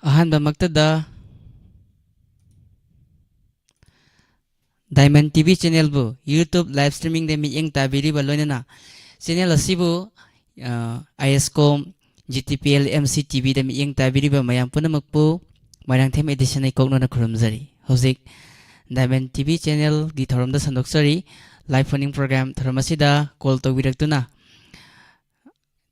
Ahanbamaktada Diamond TV channel bu YouTube live streaming de miyeng tabiri baloinana channel asibu ISCOM GTPL MC TV de miyeng tabiri ba mayam punamakpu marang them edition ay kokno na khurumjari hojik Diamond TV channel gi thorom da sandoksari live phoning program thoramasida call to biraktuna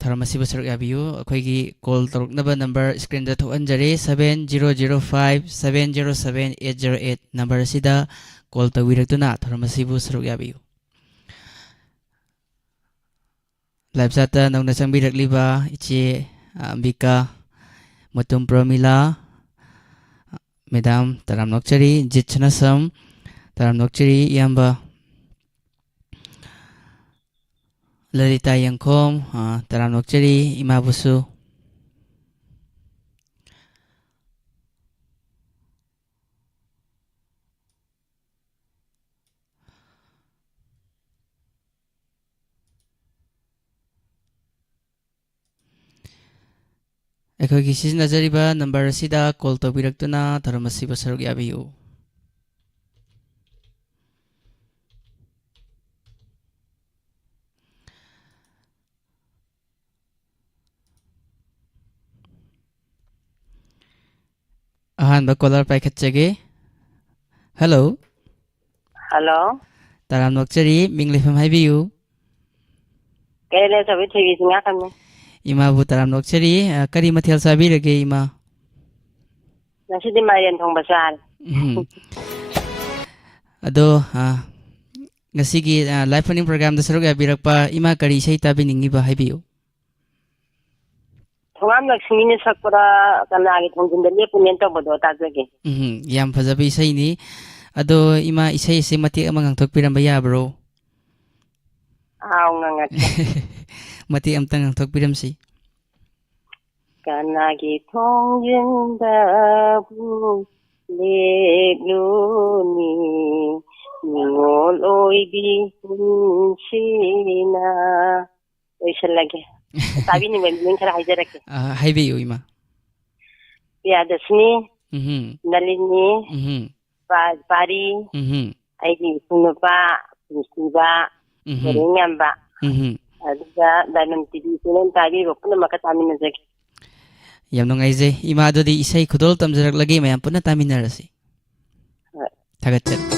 thoramasi basaruk yabiyu akhoi gi call toruknaba number screen da thoanjari 7005 707 808 number sida call to biraktuna thoramasi basaruk yabiyu live sata nongna changbirakliba ichi ambika mutum pramila Madam Taram Nokchari Jitchanasam Taram Nokchari Yamba Lalita Yangkom Taram Nokchari Imabusu Ekhogi sisinajariba number sida call to biraktuna Taramasi basaruk yabiyu Ahanba caller paikhatchage Hello Hello. Taram Nokchari minglifam haibiyu Kailan sabi TV singa kami. Ima bu Taram Nokchari kari mathil sabirage ima Nasi di Marian Thong Basar. Ado ngasigi live phoning program da saruk yabirakpa ima kari isai tabiningiba haibiyu Thongam Lakshmi ni sakura kanagi thongjinda lepunen to bodo tajage. Yam fajabi isai ni ado ima isai se mati ama ngangthokpiramba yabro Aw ngangat. mati amtang ngangthokpiramsi Kanagi thongjinda bu legluni ningol oidi sina. Oisal lagi. Sabi ni may kara haijarake. haibiyu ima Piyadasni, Nalini, Pari, Aidi Punupa, Pusiba, Ringamba, Adga, Diamond TV, Punan Tabi, Puna Makatami Nazak. Yam nungaize ima ado di isai khudol tamjarak lagi mayam puna taminarasi Thagatchari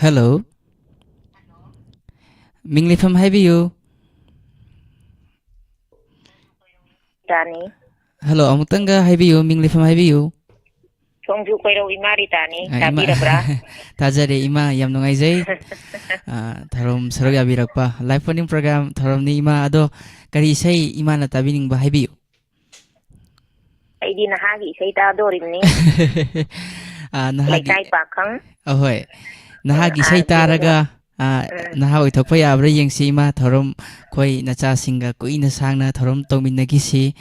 Hello. Minglifam haibiyu. Tani. Hello, amutanga haibiyu, minglifam haibiyu. Songju koiro imari tani. Ima Tabirabra. tajare ima yam nungaijai. Tharom sarok yabirakpa. Live phone program tharom ni ima ado kari isai ima na tabiningba haibiyu. Aidi nahagi isai ta dorimni. Lekay pakang. Ahoy. Nahagi isai taraga naha oithokpa yabra yengsi ima tharom khoi nacha singa kuina sangna tharom tongminnagisi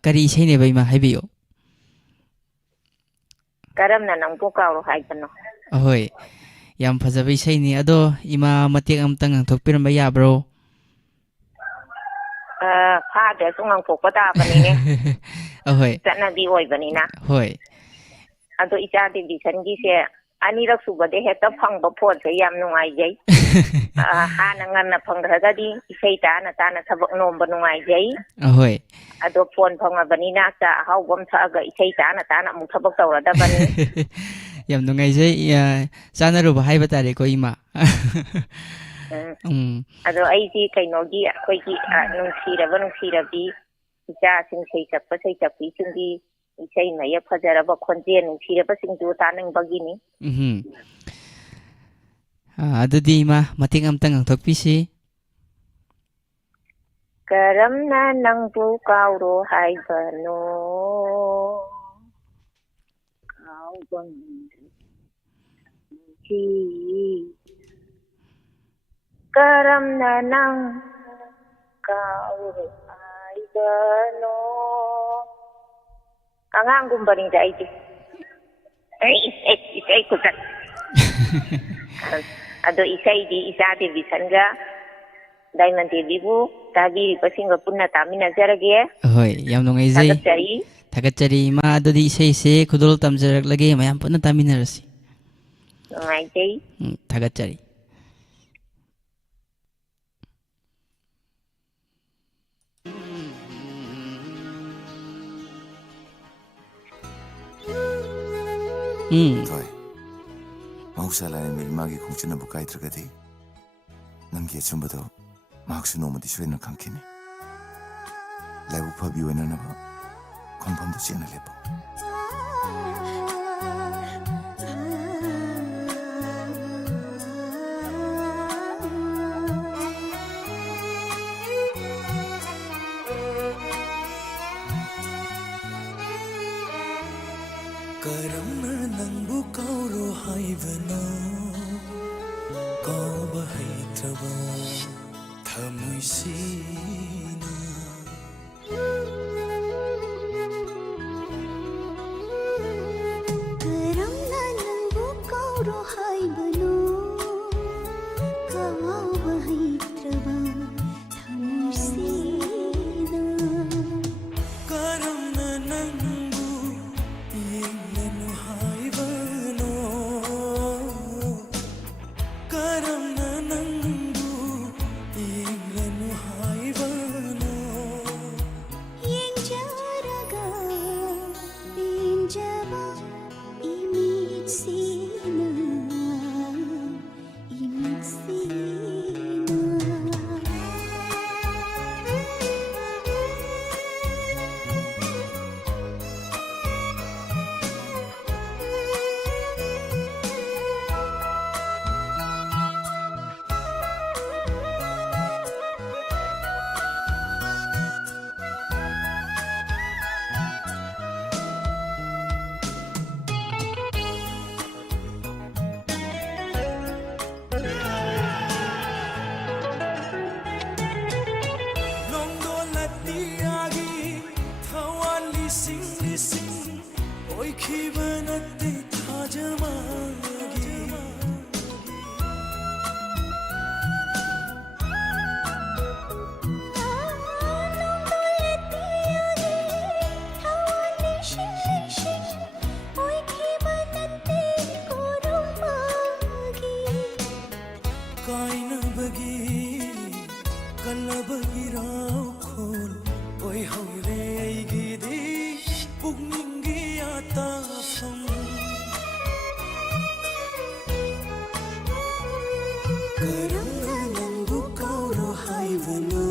kari isai neba ima haibiyu. Karamna nangpu kauro haibano. Ahoy. Yam fajaba isai ni ado ima matek amtang angthokpiramba yabro. Father sungang pokpa tabanine. Ahoy. Chanabi oibanina. Hoy. Ado ichadi bisangi se anirak subade heta phangba phone se yam nungaijai. Hana nganna phangragadi isai tana thabak nomba nungaijai. Ahoy. Ado phone phangabanina cha haubam thaga isai tana amuk thabak tawradabani. Yam nungaijai chanaruba haiba tare ko ima. Ado aisi kainogi akoigi nungsirabi icha sing sei chakpi singdi isai maya phajaraba khonje nungsiraba singdu tanang bagini. Adudi ima matik amtang angthokpisi. Karamna nangbu kauro haibano. Kaubang Karamna nang kauro haibano. Kangang gumbaring da iti. Isay kutat. Ado isay di isati bisanga. Diamond TV bu tabi pasinga punna tamina jarage. Hoy, yam nungaijai. Thagachari ima adudi isai se khudol tamjarak lage mayam punna taminarasi. Nungaijai. Thagachari. Toy. Mahusala ni magi kungchuna bukai tergadi. Nanggi achumbato mahaksu nomadi suena kangkini. Laibu pabi wena naba konpamdo chena lepo. Karamna nangbu kauro haibano kauba haitraba thamuisina Karamna nangbu kauro haibano kauba haitraba thamuisina Karamna nangbu ꯀꯔꯝꯅ ꯅꯪꯕꯨ ꯀꯥꯎꯔꯣ ꯍꯥꯏꯕꯅꯣ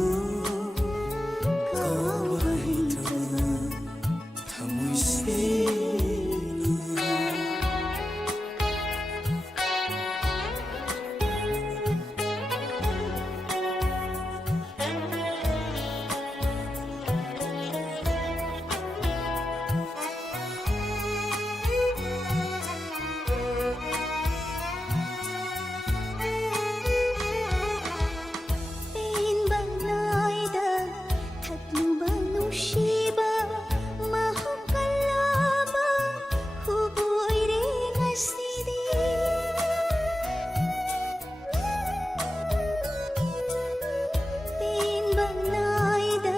ꯀꯥꯎꯕ ꯍꯩꯇ꯭ꯔꯕ ꯊꯃꯣꯏꯁꯤꯅ ꯄꯦꯟꯕ ꯅꯥꯏꯗ ꯊꯛꯂꯨꯕ ꯅꯨꯡꯁꯤꯕ ꯃꯍꯥꯎ ꯀꯜꯂꯕ ꯍꯨꯕꯨ ꯑꯣꯏꯔꯦ ꯉꯁꯤꯗꯤ ꯄꯦꯟꯕ ꯅꯥꯏꯗ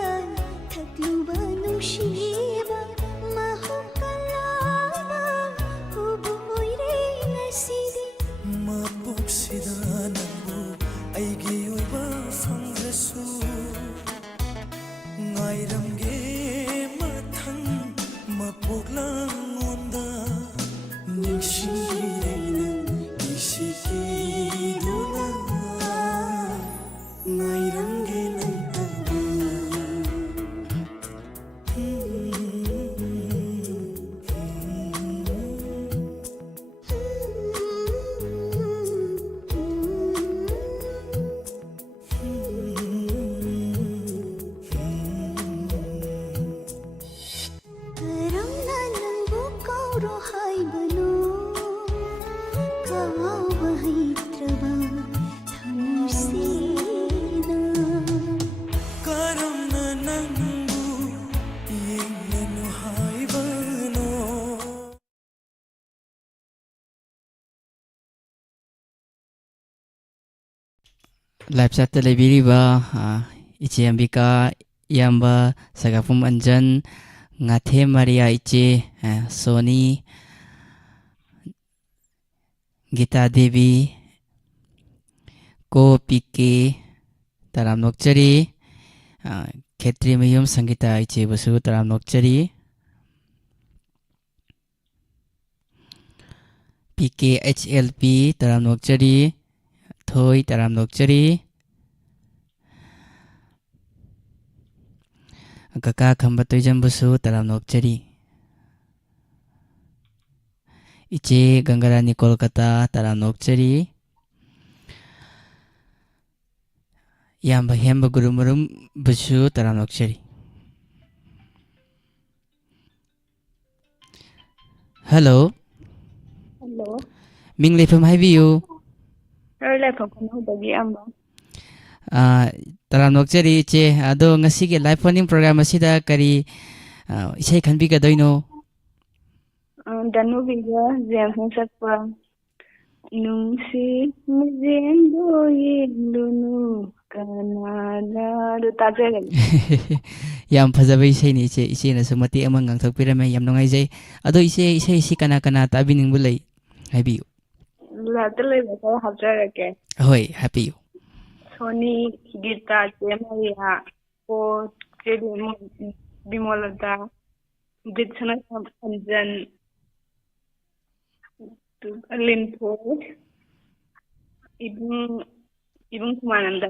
ꯊꯛꯂꯨꯕ ꯅꯨꯡꯁꯤꯕ ꯃꯍꯥꯎ ꯀꯜꯂꯕ ꯍꯨꯕꯨ ꯑꯣꯏꯔꯦ ꯉꯁꯤꯗꯤ ꯃꯄꯣꯛꯁꯤꯗ ꯅꯪꯕꯨ ꯑꯩꯒꯤ ꯑꯣꯏꯕ ꯐꯪꯗ꯭ꯔꯁꯨ ꯉꯥꯏꯔꯝꯒꯦ ꯃꯊꯪ ꯃꯄꯣꯛꯂꯉꯣꯟꯗ ꯅꯤꯡꯁꯤꯡꯕꯤꯔꯩꯅ ꯅꯤꯡꯁꯤꯡꯈꯤꯗꯨꯅ ꯉꯥꯏꯔꯝꯒꯦ ꯅꯪꯕꯨ ꯀꯔꯝꯅ ꯅꯪꯕꯨ ꯀꯥꯎꯔꯣ ꯍꯥꯏꯕꯅꯣ ꯀꯥꯎꯕ ꯍꯩꯇ꯭ꯔꯕ ꯊꯃꯣꯏꯁꯤꯗ ꯀꯔꯝꯅ ꯅꯪꯕꯨ ꯌꯦꯡꯂꯅꯨ ꯍꯥꯏꯕꯅꯣ ꯂꯥꯏꯞ ꯆꯥꯠꯇ ꯂꯩꯕꯤꯔꯤꯕ ꯏꯆꯦ ꯑꯝꯕꯤꯀꯥ ꯏꯌꯥꯝꯕ ꯁꯒꯥꯐꯨꯝ ꯑꯟꯖꯟ ꯉꯥꯊꯦꯝ ꯃꯥꯔꯤꯌꯥ ꯏꯆꯦ ꯁꯣꯅꯤ ꯒीता देवी को पीके तराम नोक्चरी खेत्री मयूम संगीता इचे बसु तराम नोक्चरी पीके HLP तराम नोक्चरी थोई तराम नोक्चरी कका खंबा तोइजम बसु तराम नोक्चरी इचे गंगारानी कोलकाता तराम नोक्चरी याम हेम गुरुमुरुम बसु तराम नोक्चरी हेलो Hello. मिंग लेफम हाइबियु Early from Kanudagi Amba. तराम नोक्चरी इचे अदो ngasiगे लाइव फोनिंग प्रोग्राम असिदा करी इसे खनबिगदोइनो Danubiga, Zemhun Sakpa. Nungsi, Mizendo, Lunu, Kanada, Tajagan. याम फजबे इसेनी इचे इसेना सुमति अमंग गांथोकपिरमे याम नोंगाइजै अदो इसे इसे कना कना ताबिनिंगबु लै हाइबियु Lately, the Hazarake. होय happy Sony, Gita, Maria, or Bimolata, Bitsana Anjan, Linford, even Kumananda,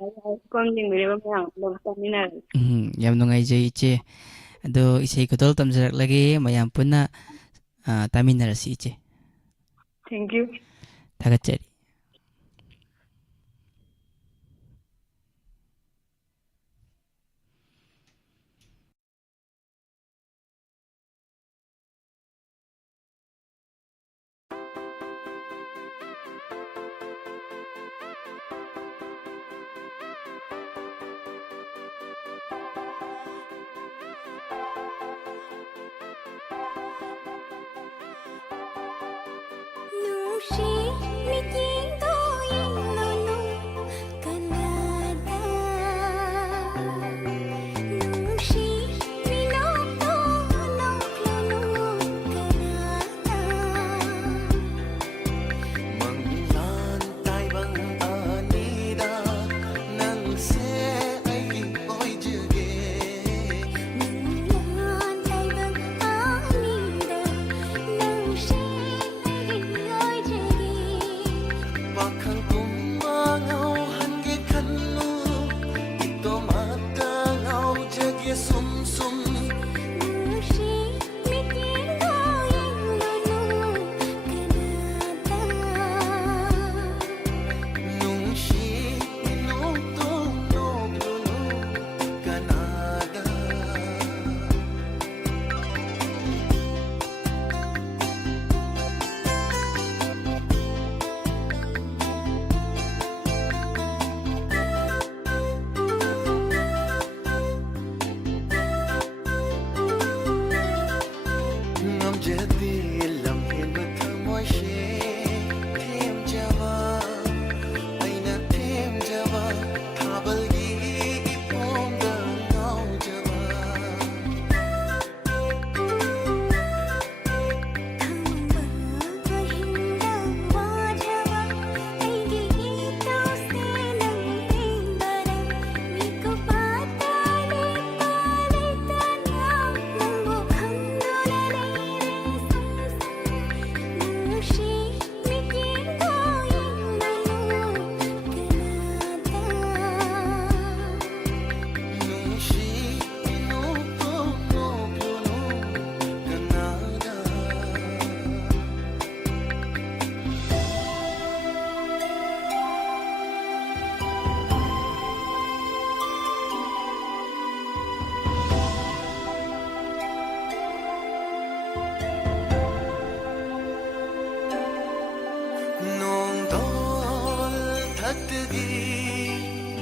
Conding with Tamina. याम नोंगाइजै इचे अदो इसे कुतोल तमजरक लगे मयाम पुन्ना तामिनरसी इचे Thank you. थागतचरी Nushi, Nikki.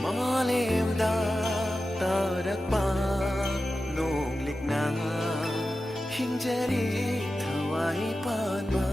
ꯃꯥꯂꯦꯝꯗ ꯇꯥꯔꯛꯄ ꯅꯣꯡꯂꯤꯛꯅ ꯍꯤꯡꯖꯔꯤ ꯊꯋꯥꯏ ꯄꯥꯟꯕ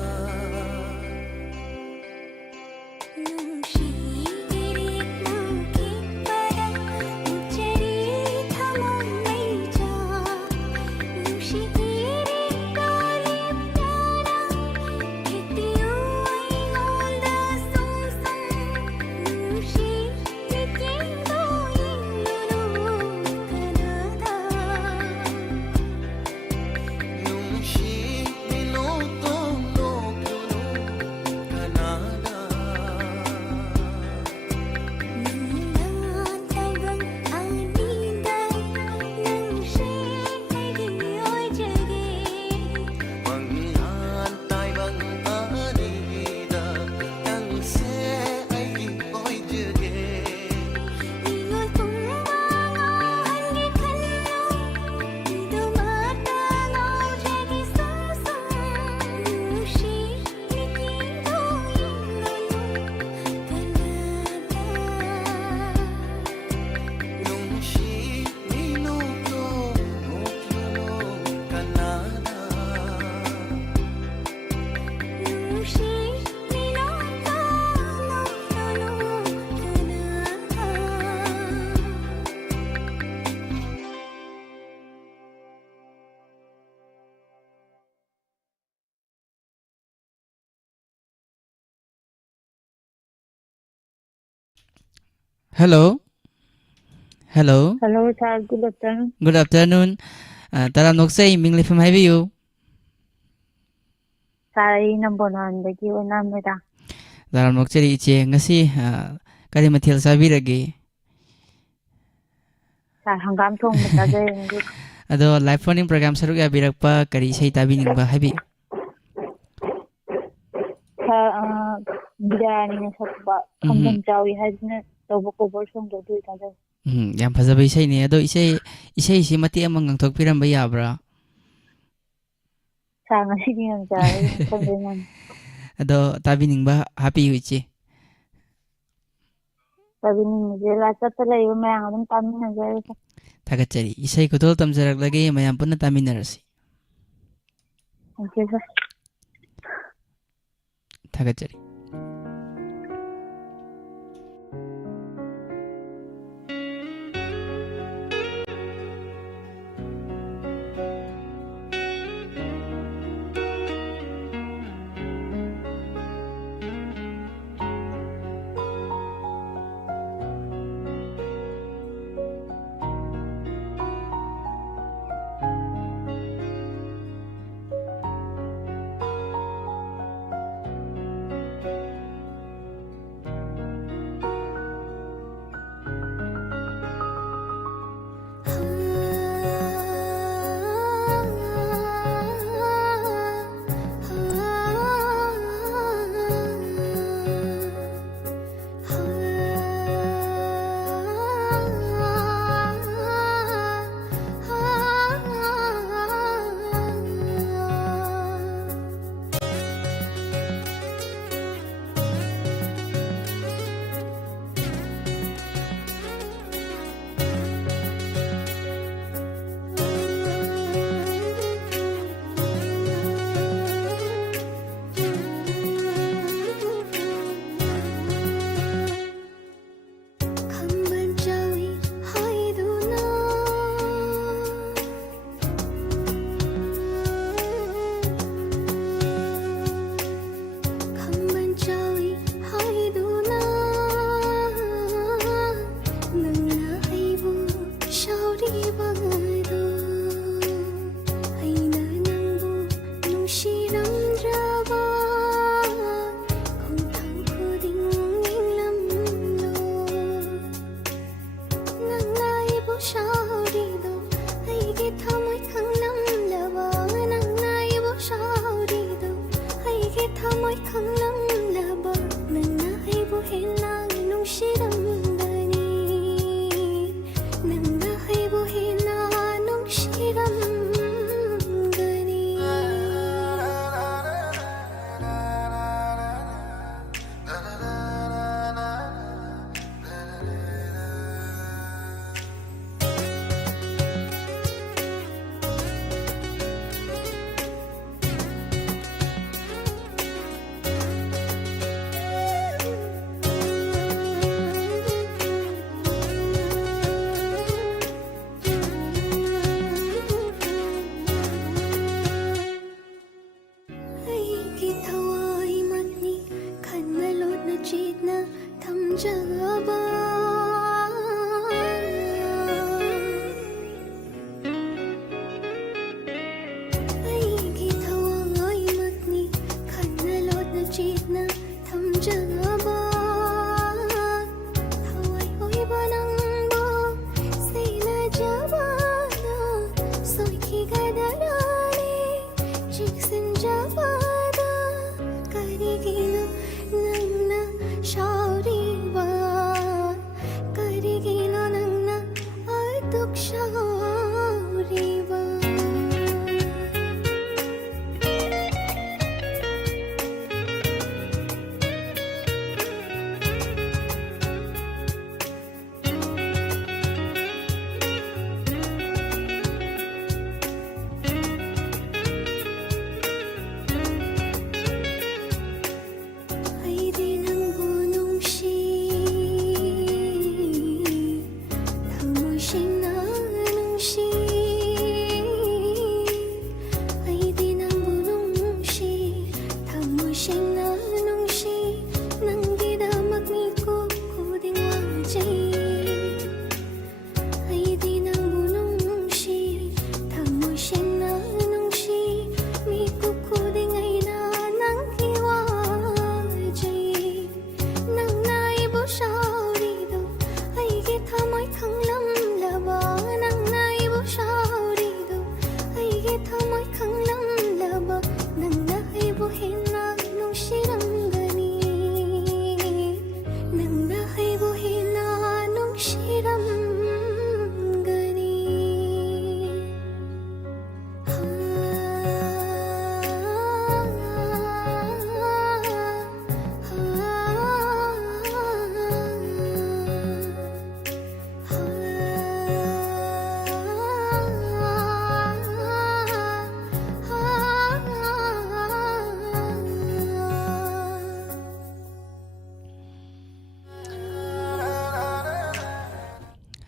Hello. Hello. Hello, sir. Good afternoon. Good afternoon. Taram noksay minglifam haibiyu. Sir, ay number 1 dagi onameda. Taram noksay iche ngasi kari mathil sabirage. Sir, hangam thong matagay. Ado live phone program saruk ya birakpa kari isay tabiningba haibi. Sir, biryani na sakba. Kambang jawi hazna tawba cover song do do itaja. Yam fazaba isay ni ado isay si mati amang ngangtok piramba yabra. Sir, ngasi niyang jawi. Kambang. Ado tabiningba happy yu iche. Sabi ni Jela sa talay yung mayang anong tamin na jawi. Thagachari isay kutol tamjarak lagi mayam punna taminarasi. Thank you, sir. Thagachari.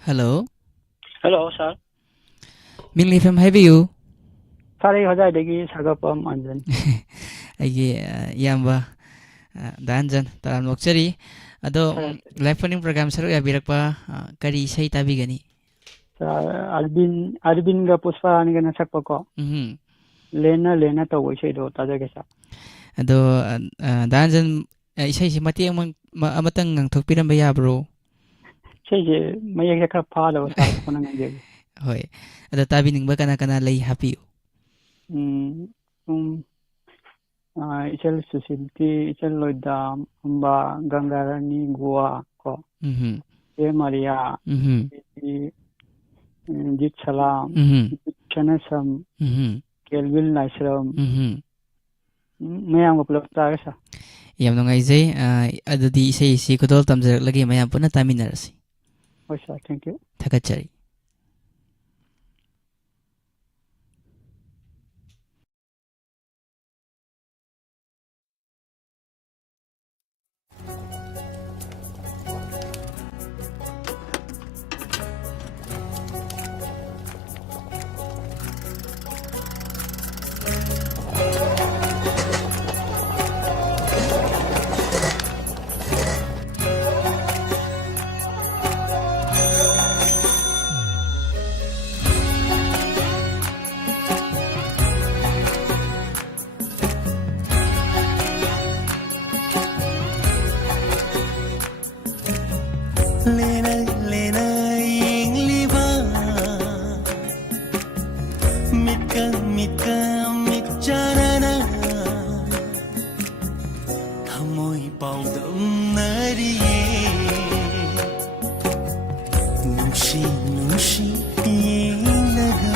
Hello. Hello, sir. Mingli FM haibiyu. Sari Hojai Sagapam Anjan. Aigi yamba danjan taran mokchari. Ado live phone program saru yabirakpa kari isai tabigani. Albin ga Puspa ani gana sakpako. Lena to isai do tajagesa. Ado danjan isai si mati amatang ngangthokpiram ba yabro. Sei mayak ka pha do sa ko nang je. Hoy. Ado tabining ba kana lay happy. Ichal Susilti, Ichal Loida, Amba, Gangarani, Goa, ko. E Maria, Jit Salam, Chanasam, Kelvin Nasram, Mayam of Loptagasa. Yam nung ay adadi isay si kudol tamzar lagi mayam po na taminarasi. Oh, sir, thank you. Takachari. Lena ing liba mitka mitjarana thamoi paudam nariye nushi yelaga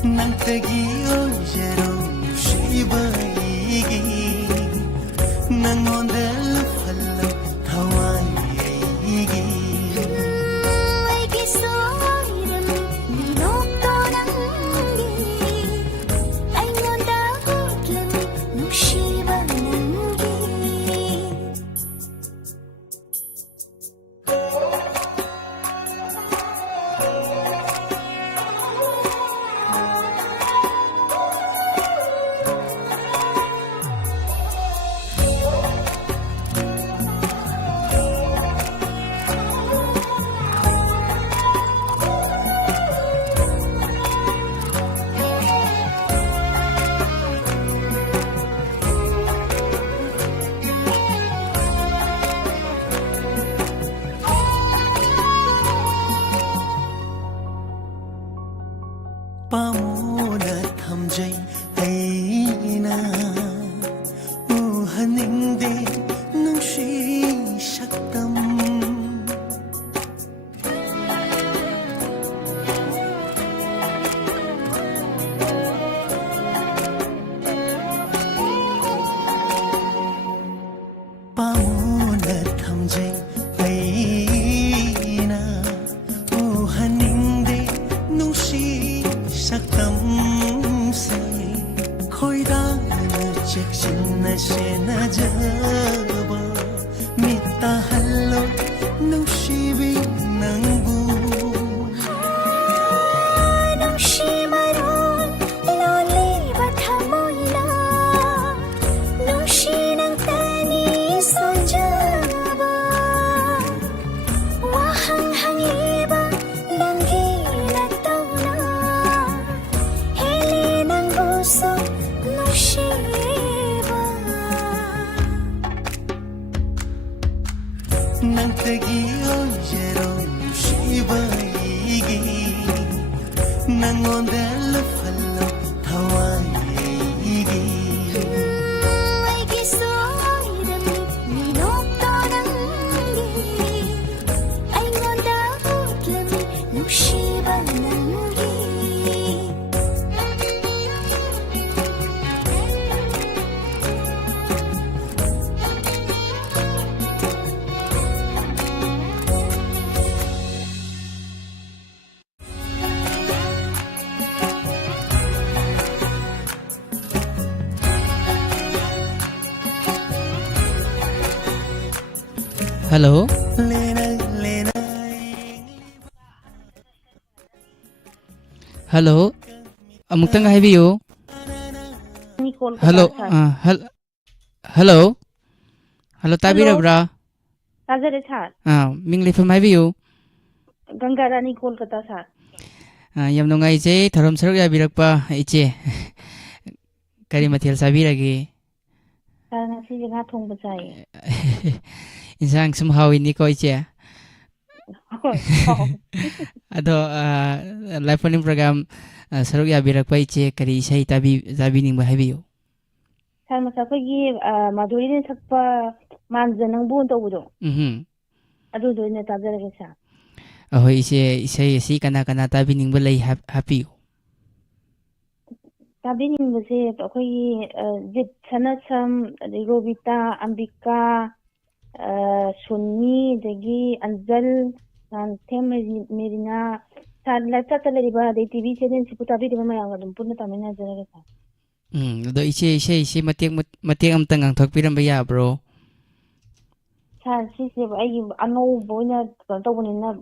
Nangtagi oyero shibaigi nangonda lufallo kawaii aigi soiram ninokto nangi aingonda hotlam nushiba nangi Pamuna thamjai aina uhaningde nungshi shaktam Pamuna thamjai aina uhaningde nungshi sakam se khoida cheksinna sena jaba mita hallo nushibi nangu nushimaron loli bathamoina nushinang tani sonjaba wahang hangiba langhila tawna so nushiba Hello. Hello. Amutang haibiyo. Ni call ka Hello. sir. Hello. Hello tabirabra. Tajare sir. Minglifam haibiyo. Gangarani Kolkata sir. Yam nungai je tharam saruk yabirakpa iche. Kari mathil sabirage. Sir ngasi nga thongba chai. Insang somehow ini ko iche. Ado live phone program saruk yabirakpa iche kari isai tabi ning ba haibiyo. Sir masa khoi madhuri ne sakpa manjanang bu to budo. Adu do ne tajare ge sir. Ahoy isai si kana tabi ning ba lay happy. Tabi ning ba se khoi jit sanasam Robita Ambika Sunni dagi Anjal nan them Merina sar la ta tale ba de TV channel si puta bi de ma yang dum punna tamina jara sa Do isai matek amtang ang thokpiram ba ya bro. sar si se ba ai ano boina to bonina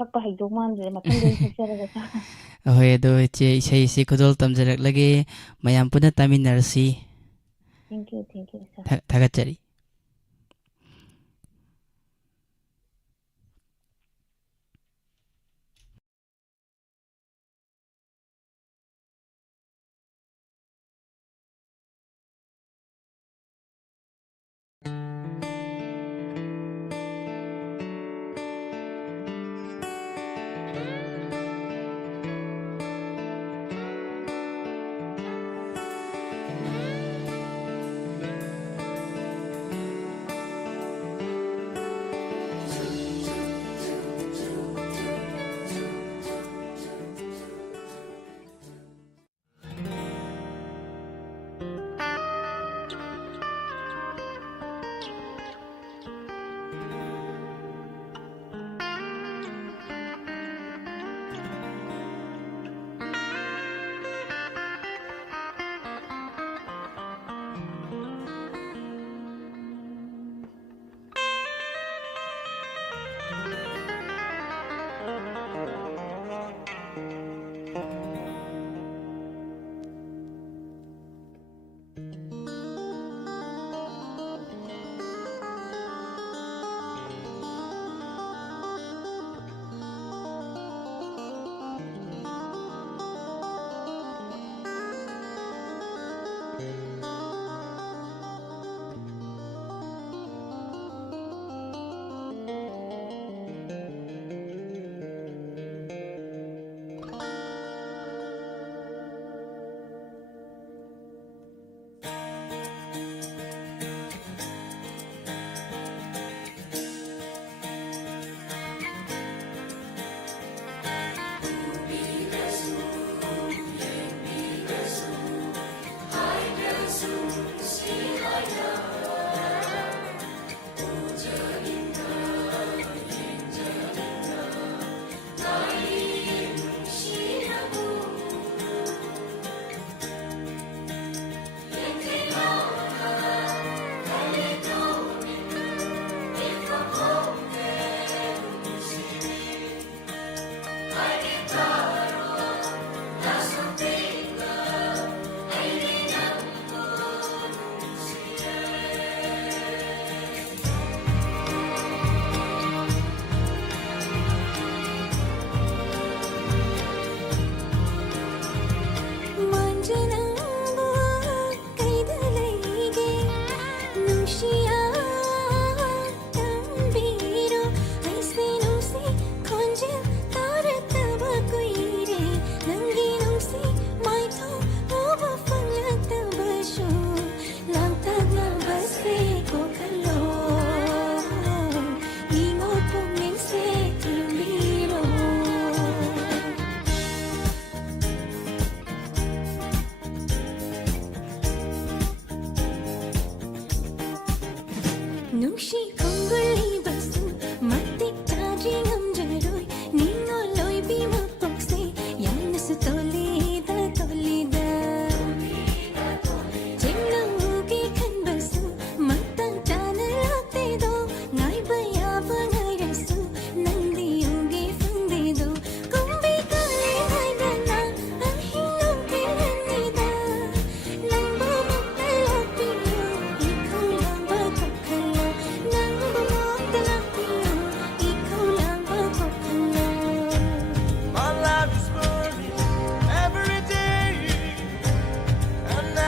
sakpa haidok man de mathang de sakjara sa Ahoy do isai khudol tamjarak lage mayam puna taminarsi. thank you sir Thagachari.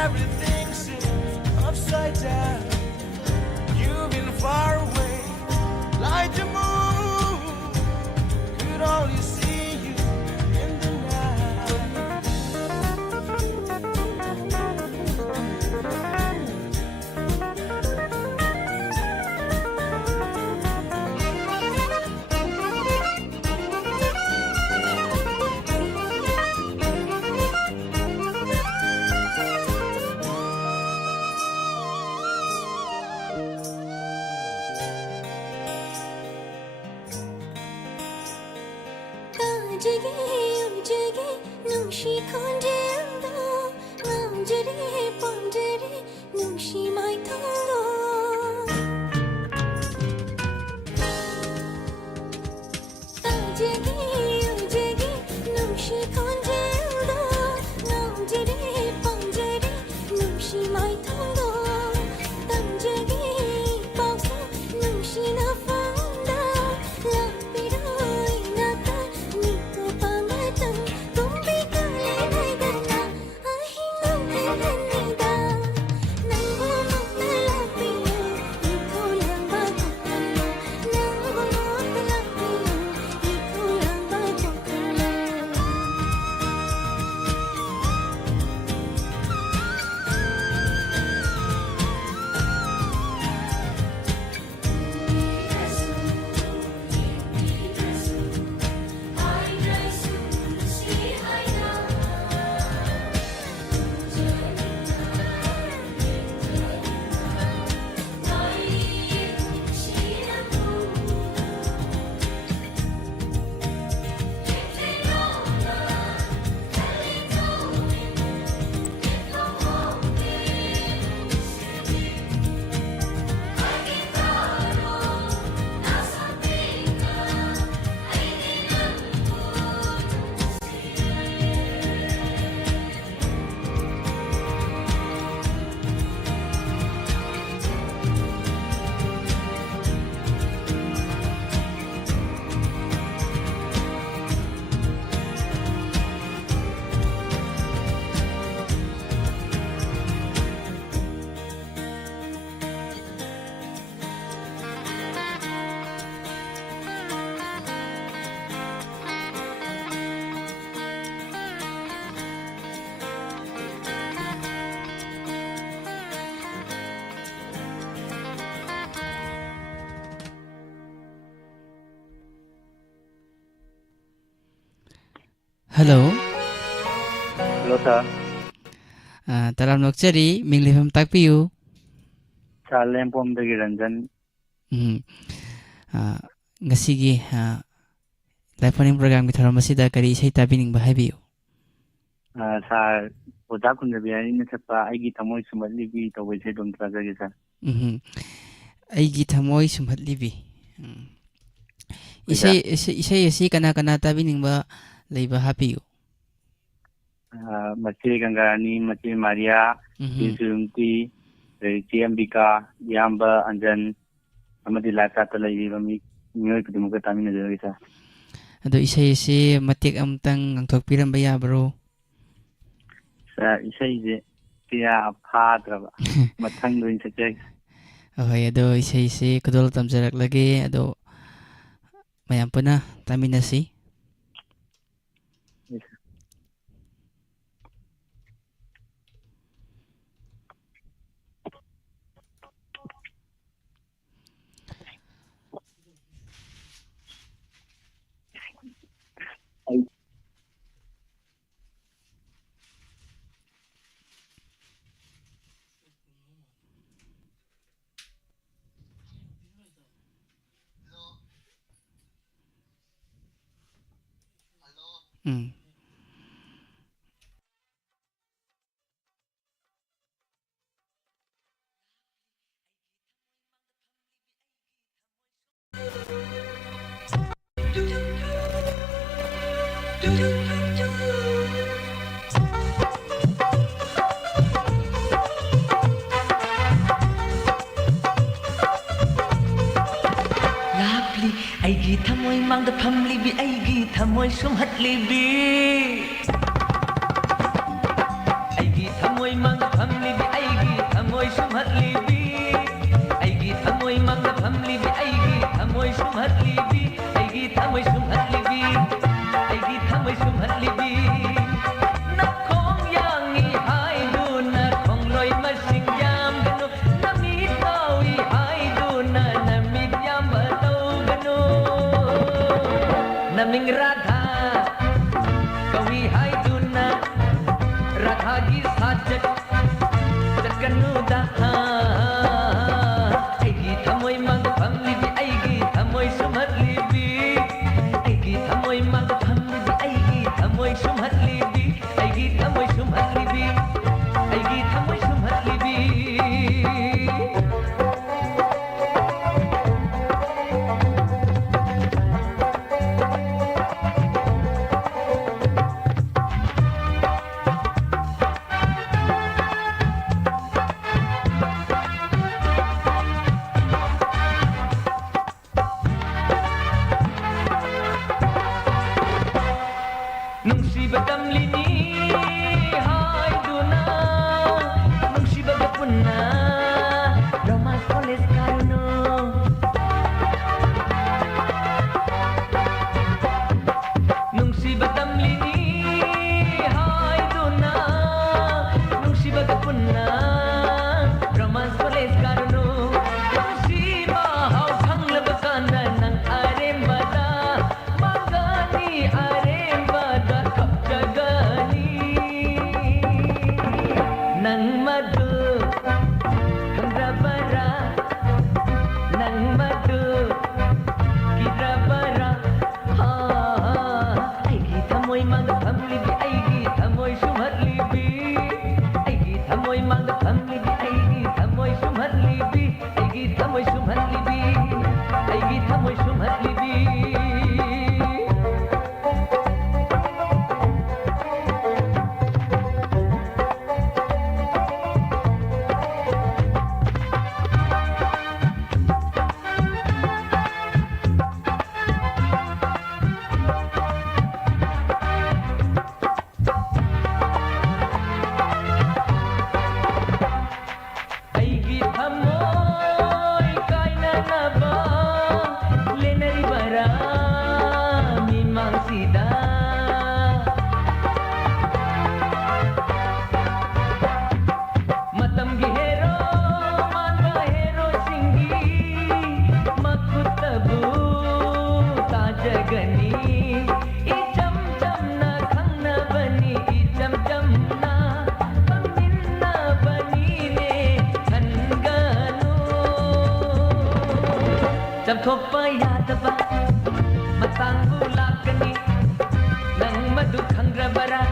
everything seems upside down. You've been far away, like the moon. Could only see you in the night. 따지게 움직이 눈시 건재도 남자리 번자리 눈시 마이 통도 따지게 움직이 눈시 건재도 남자리 번자리 눈시 마이 통도 따지게 뻐서 눈시 나 펀다 라비로 이나타 니코 파마탄 곰비가리 나이다나 아히노 헨니다 난고 못달라비요 이코랑 바코칼로 난고 못달라비요 이코랑 바코칼로 Hello. Hello sir. Taram nokchari minglifam takpiyu. Sa Lempomdagi Ranjan. Ngasigi live phone program ki tharam asida kari isai tabining ba haibiyu. Sa Oda Kunjabi ani sapa aigi thamoi sumatlibi tawise dum trajagi sir. Aigi thamoi sumatlibi. Isai asi kana tabining ba leiba hapiyu. Machi Gangarani, Machi Maria, Isumti, Richi Ambika, Yamba, Anjan, Amadi Lata Talai, New Kudumukatamina Javisa. Ado isai matik amtang ang tokpiran ba ya bro? Sa isai Tia Padra, Matang doing such a. Okay, ado isai kadol tamjarak lagi, ado mayam po na, tamina si. Yes. Aigi thamoy mangda phamlibi aigi thamoy sumhatlibi aigi thamoy mangda famlibi aigi thamoi sumhatlibi aigi thamoi mangda famlibi aigi thamoi sumhatlibi aigi thamoi sumhatlibi aigi thamoi sumhatlibi nakhong yangi haiduna khongloi masing yam ganu namit tawi haiduna namit yam batau ganu naming radha kawi haiduna radha gi sajat jaganu daha aigi thamoi mang famlibi aigi thamoi sumhatlibi aigi thamoi mang famlibi aigi thamoi sumhatlibi aigi thamoi sumhatlibi aigi thamoi sumhatlibi Nungsiba damlini haiduna nungsiba gapunna romance college karuno nungsiba damlini haiduna nungsiba gapunna romance college karuno nungsiba hau thanglaba kana nang arembada magani arembada kapjagani nang madu kandrabara nang madu kidrabara ha aigi thamoi mang famlibi aigi thamoi sumhatlibi aigi thamoi mang famlibi aigi thamoi sumhatlibi aigi thamoi sumhatlibi aigi thamoi sumhatlibi aigi thamoi kaina naba lenari bara mimang sida matam gi hero manba hero singi makutabu tajagani ijam jam na khangna bani ijam jam na pangminna bani ne khanganu jab thokpa yadaba matangbu lakani nang madu khangrabara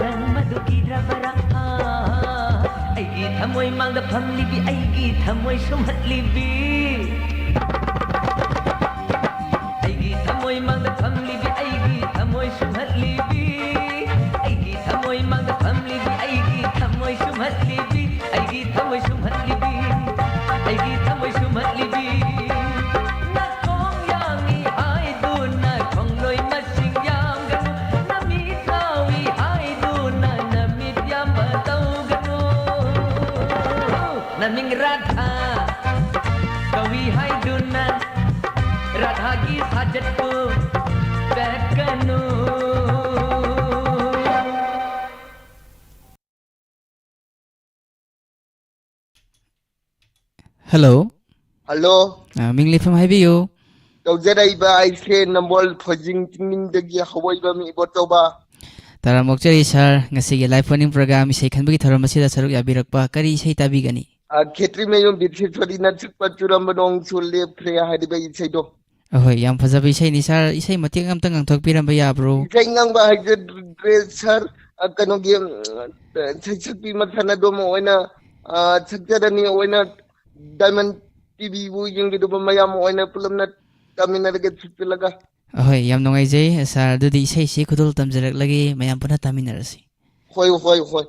nang madu gidrabara aigi thamoi mangda famlibi aigi thamoi sumhatlibi aigi thamoi mangda famlibi aigi thamoi sumhatlibi aigi thamoi mangda famlibi aigi thamoi sumhatlibi aigi thamoi sumhatlibi aigi thamoi sumhatlibi nakhong yangi haiduna khongloi masing yam ganu namit tawi haiduna namit yam batau ganu naming radha kawi haiduna radha gi sajatku jaganu Hello. Hello, Mingli from Habiyo. tawjara'iba aise nambol phojing tingning hawaiba mi botoba. Tara mokchari sir ngasigi live phoning program isai khanbagi thoram asida saruk yabirakpa kari isai tabigani. Khetri meyum bitsi thori na chukpa churam nong chulle phreya hadiba isai do. Ahoy yam phajaba isai ni sir isai matik amta ngangthok piramba yabro. Isai ngangba haje dress sir kano gi chakpi mathana do mo oina chakjarani oina diamond TV bu yung do mayam oina pulamna kamina ge chutlaga. Ahoy yam nongai jai sir dudi isai si khudul tamjarak lagi mayam puna taminarasi. Hoi hoi hoi.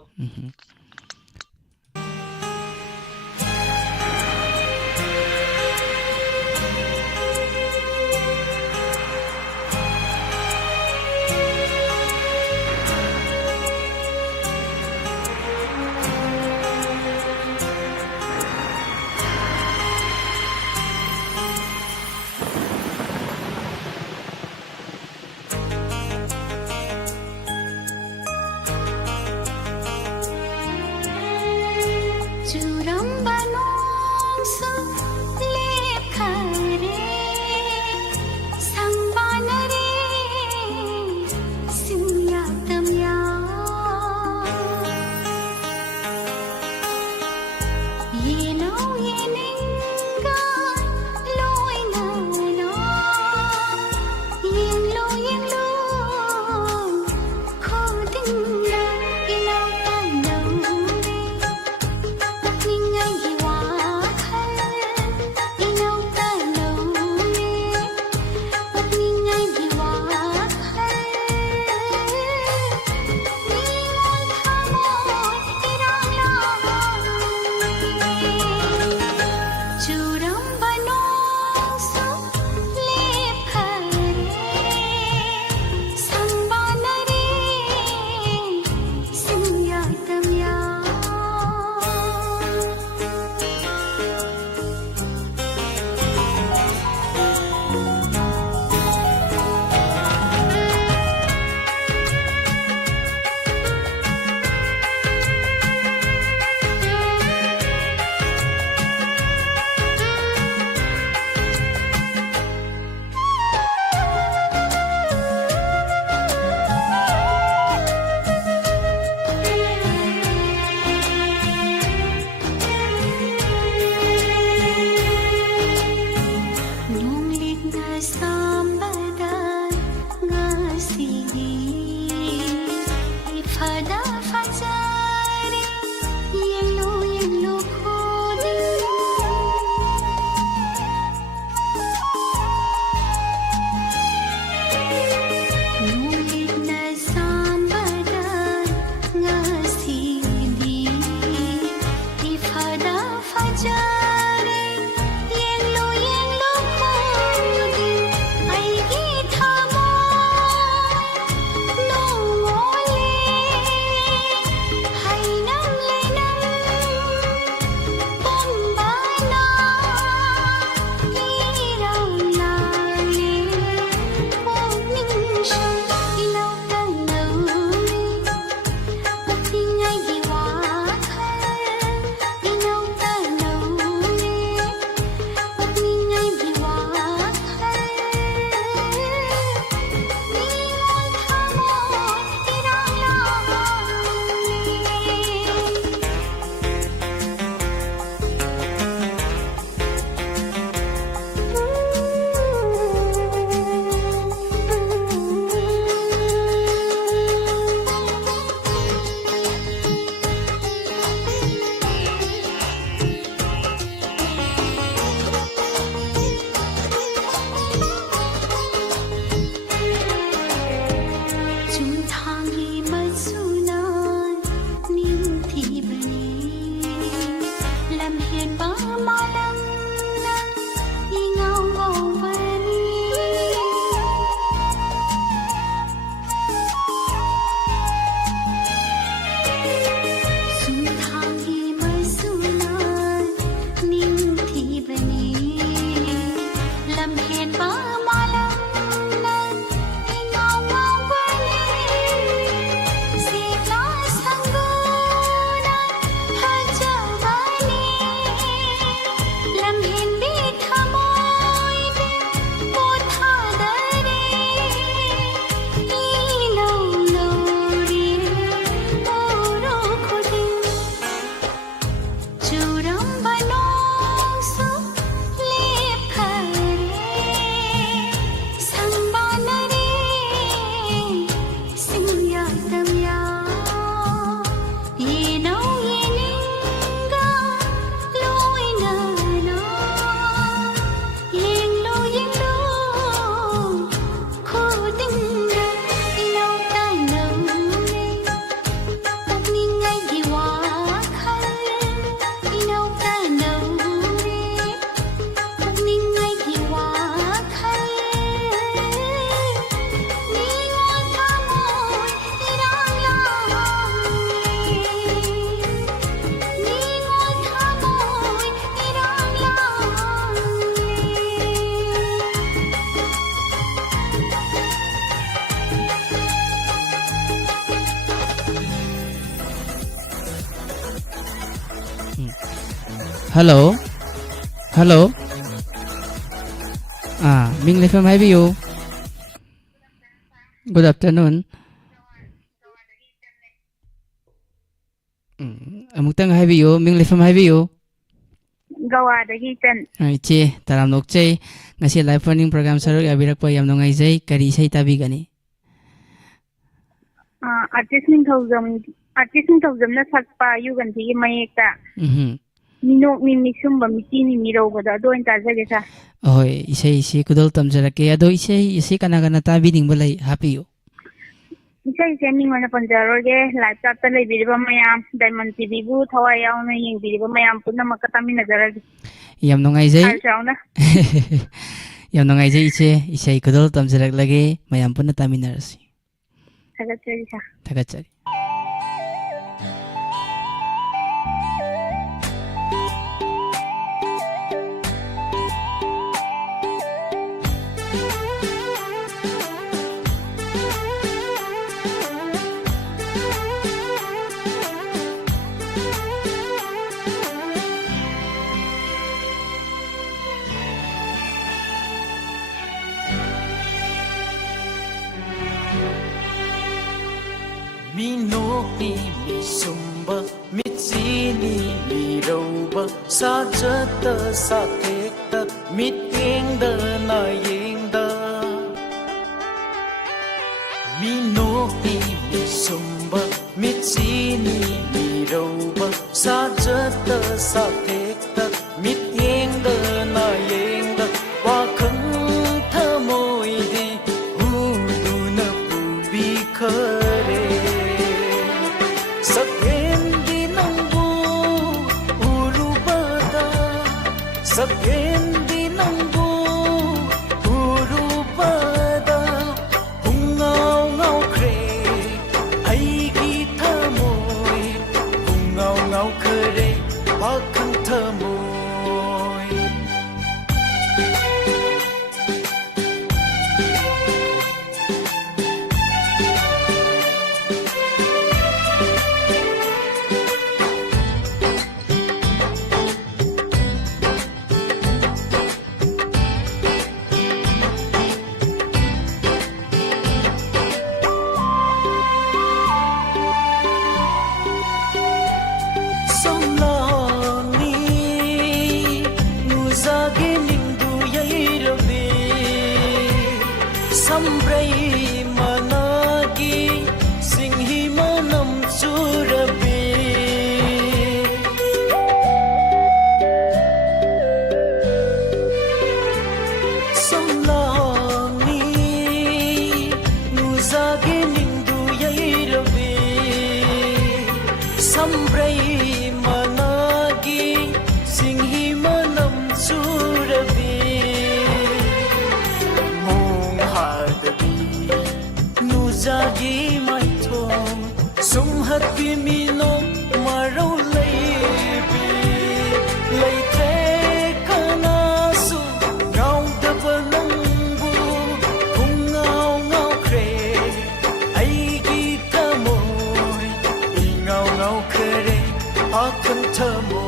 Hello. Hello. Ming Lefam Habiyu. Good afternoon. Amutang Habiyu, Ming Lefam Habiyu. Gawadagi Chen. Iche, Taram Nokche, Nasi Live Learning Program Saruk Abirakpa Yamnongai, Kari Sai Tabigani. Artist Ninthozam na sakpa yuganti mayekta. Mino mimisumba mitini mirogada do in Tazagasa. Oh, Isai Kudol Tamjarake, Ado Isai Kanagana Tabi Balai, happy you. Isai sending on a Panjaroge, like Tatale Vidivamaya, Diamond TV, Hawaii, Vidivamaya, Punamakatami Nazareth. Yamnongai, Yamnongai, Isai Kudol Tamjarak Lage, Mayampuna Taminars. Tagachari. Minoki misumba mitsini miroba sajata satekta mitengda na yengda Minoki misumba mitsini miroba sajata satekta mitengda na yengda wakang thamoidi huduna pubi khare Sakendi nambu urubada Sakendi nambu urubada Hungau ngau kre aigi thamoy Hungau ngau kre wakang thamoy Sambrai managi singhi manam surabi Samlangi nuzagi nindu yairabi Sambrai managi singhi manam surabi Nuzagi mai thom sumhati mino maro leibi leite kana su ngau da banambu ngau ngau kre aigi tamoy ngau ngau kre akam tamoy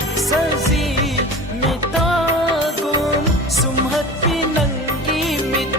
Saji mitagum sumhat pinanggi mit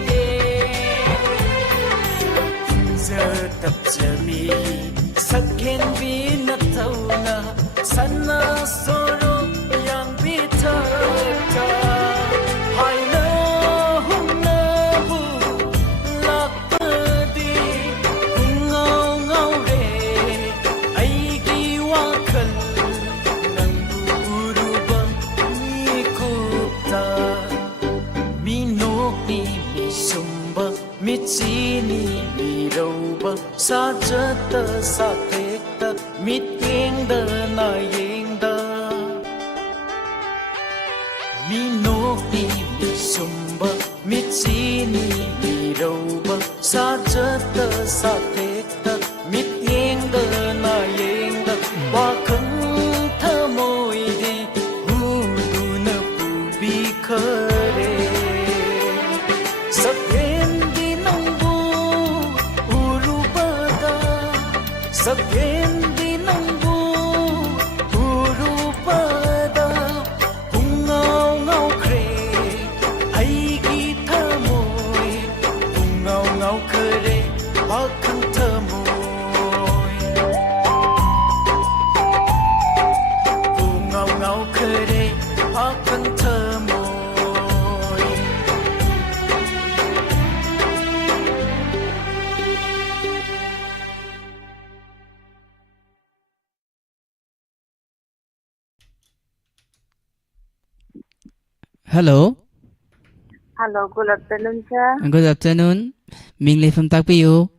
मिचीनी मीरौबा साजत साथेक्ता मित्येंगदा नायेंगदा मिनोक्नी मिसुम्बा मिचीनी मीरौबा साजत साथेक्ता मित्येंगदा नायेंगदा वाखंग थमोइदि हुदुना पुबिखरे Sakendi nangbu urubada Sakendi nangbu urubada Pungaw ngaw kre aigi thamoy Pungaw ngaw kre bakang thamoy Pungaw ngaw kre bakang thamoy Hello. Hello, good afternoon, sir. Good afternoon. Ming Lei from Takpiu.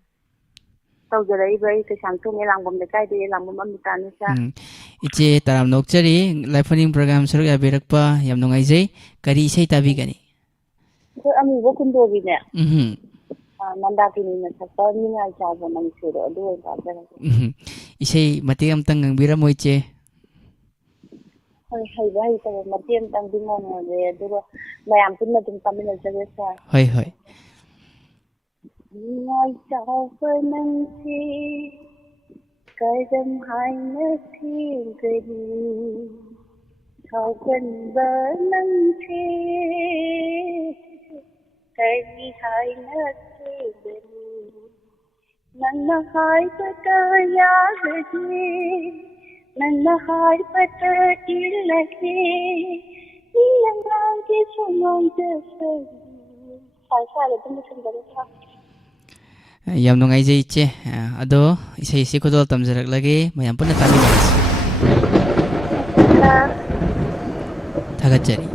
Tawjara'iba ay Kaysangthong Ilangom Lekaiday Ilangom Amitani, sir. Iche taram nokchari live program suruk abirakpa yam nungaijai kari isai tabigani. Sir, amibo kundobine. Mandakini na sakta ninga chaba nang suro adu ay tabjara. Isai mati amtang ngangbira mo iche. Hoy hay ba ito matiyam tang dingon ngade adu mayam pun na tum tamina jage, sir. Hoi hoi. Ngoi chaba nang si kaidam hai na thi gadi thau kan ba nang si kaidi hai na thi gadi nang na hai pata ya gadi nang na hai pata ilaki ilang ki sumong jasa sai le tum sundara tha Yam nungaijai iche ado isai isi kodol tamjarak lagi mayam pun tabinas. Thagachari.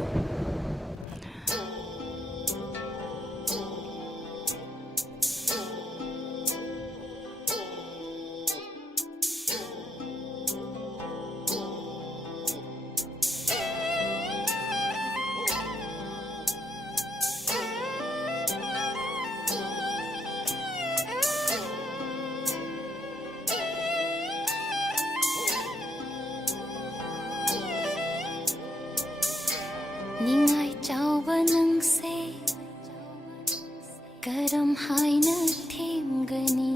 Ningai chawba nang se karam hai na themgani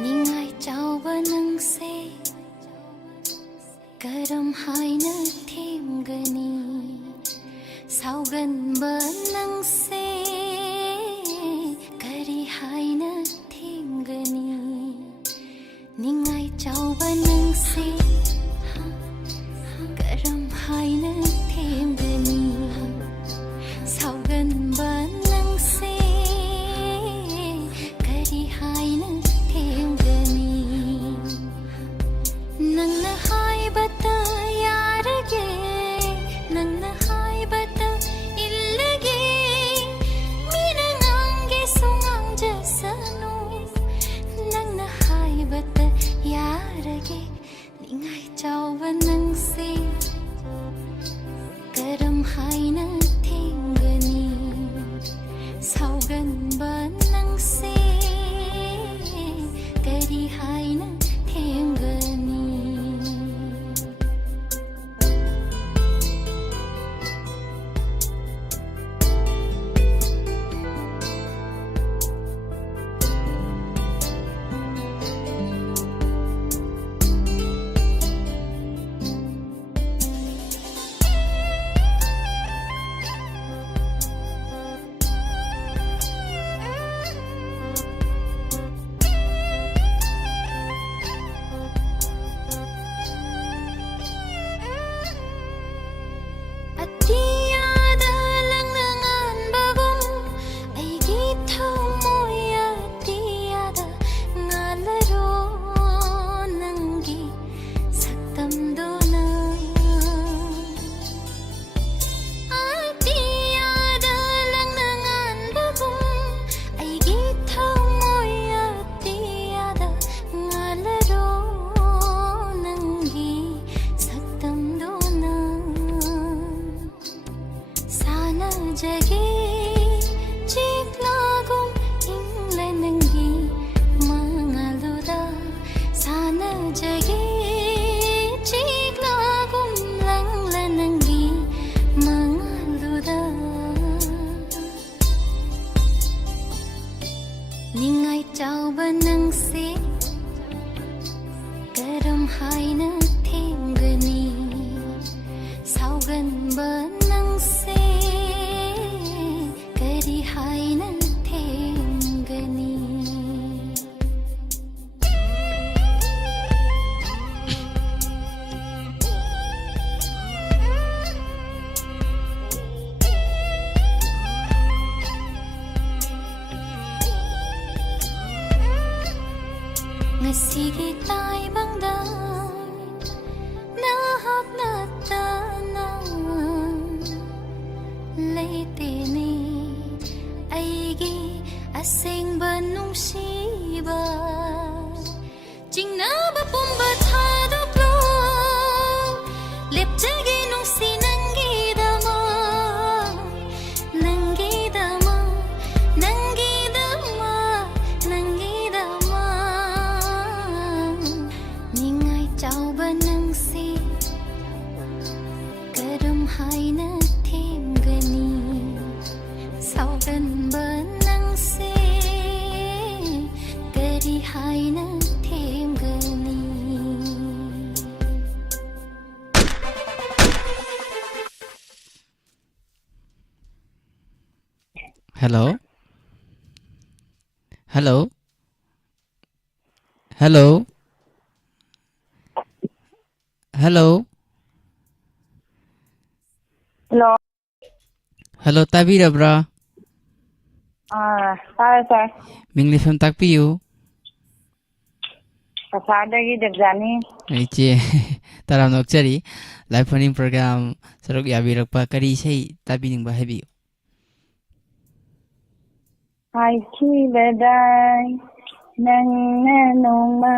Ningai chawba nang se karam hai na themgani saugan ba nang se kari hai na themgani Ningai chawba nang se karam hai na themgani saugan ba nang se kari hai na themgani ngasigi taibangda nahak natana leiteni aigi asengba nungsiba jingnaba pumba thadoklo lepjagi nungsi nangidama nangidama nangidama nangidama ningai chauba nangsi karam haina themgani sauganba nangse kari haina themgani Hello. Hello. Hello. Hello. Hello. Hello, tabirabra. Tare sir. Minglifam takpiyu. Kasardagi Degjani. Iche taram nokchari live phone program saruk yabirakpa kari sei tabining ba habiyu. Haiki badai nangna nongma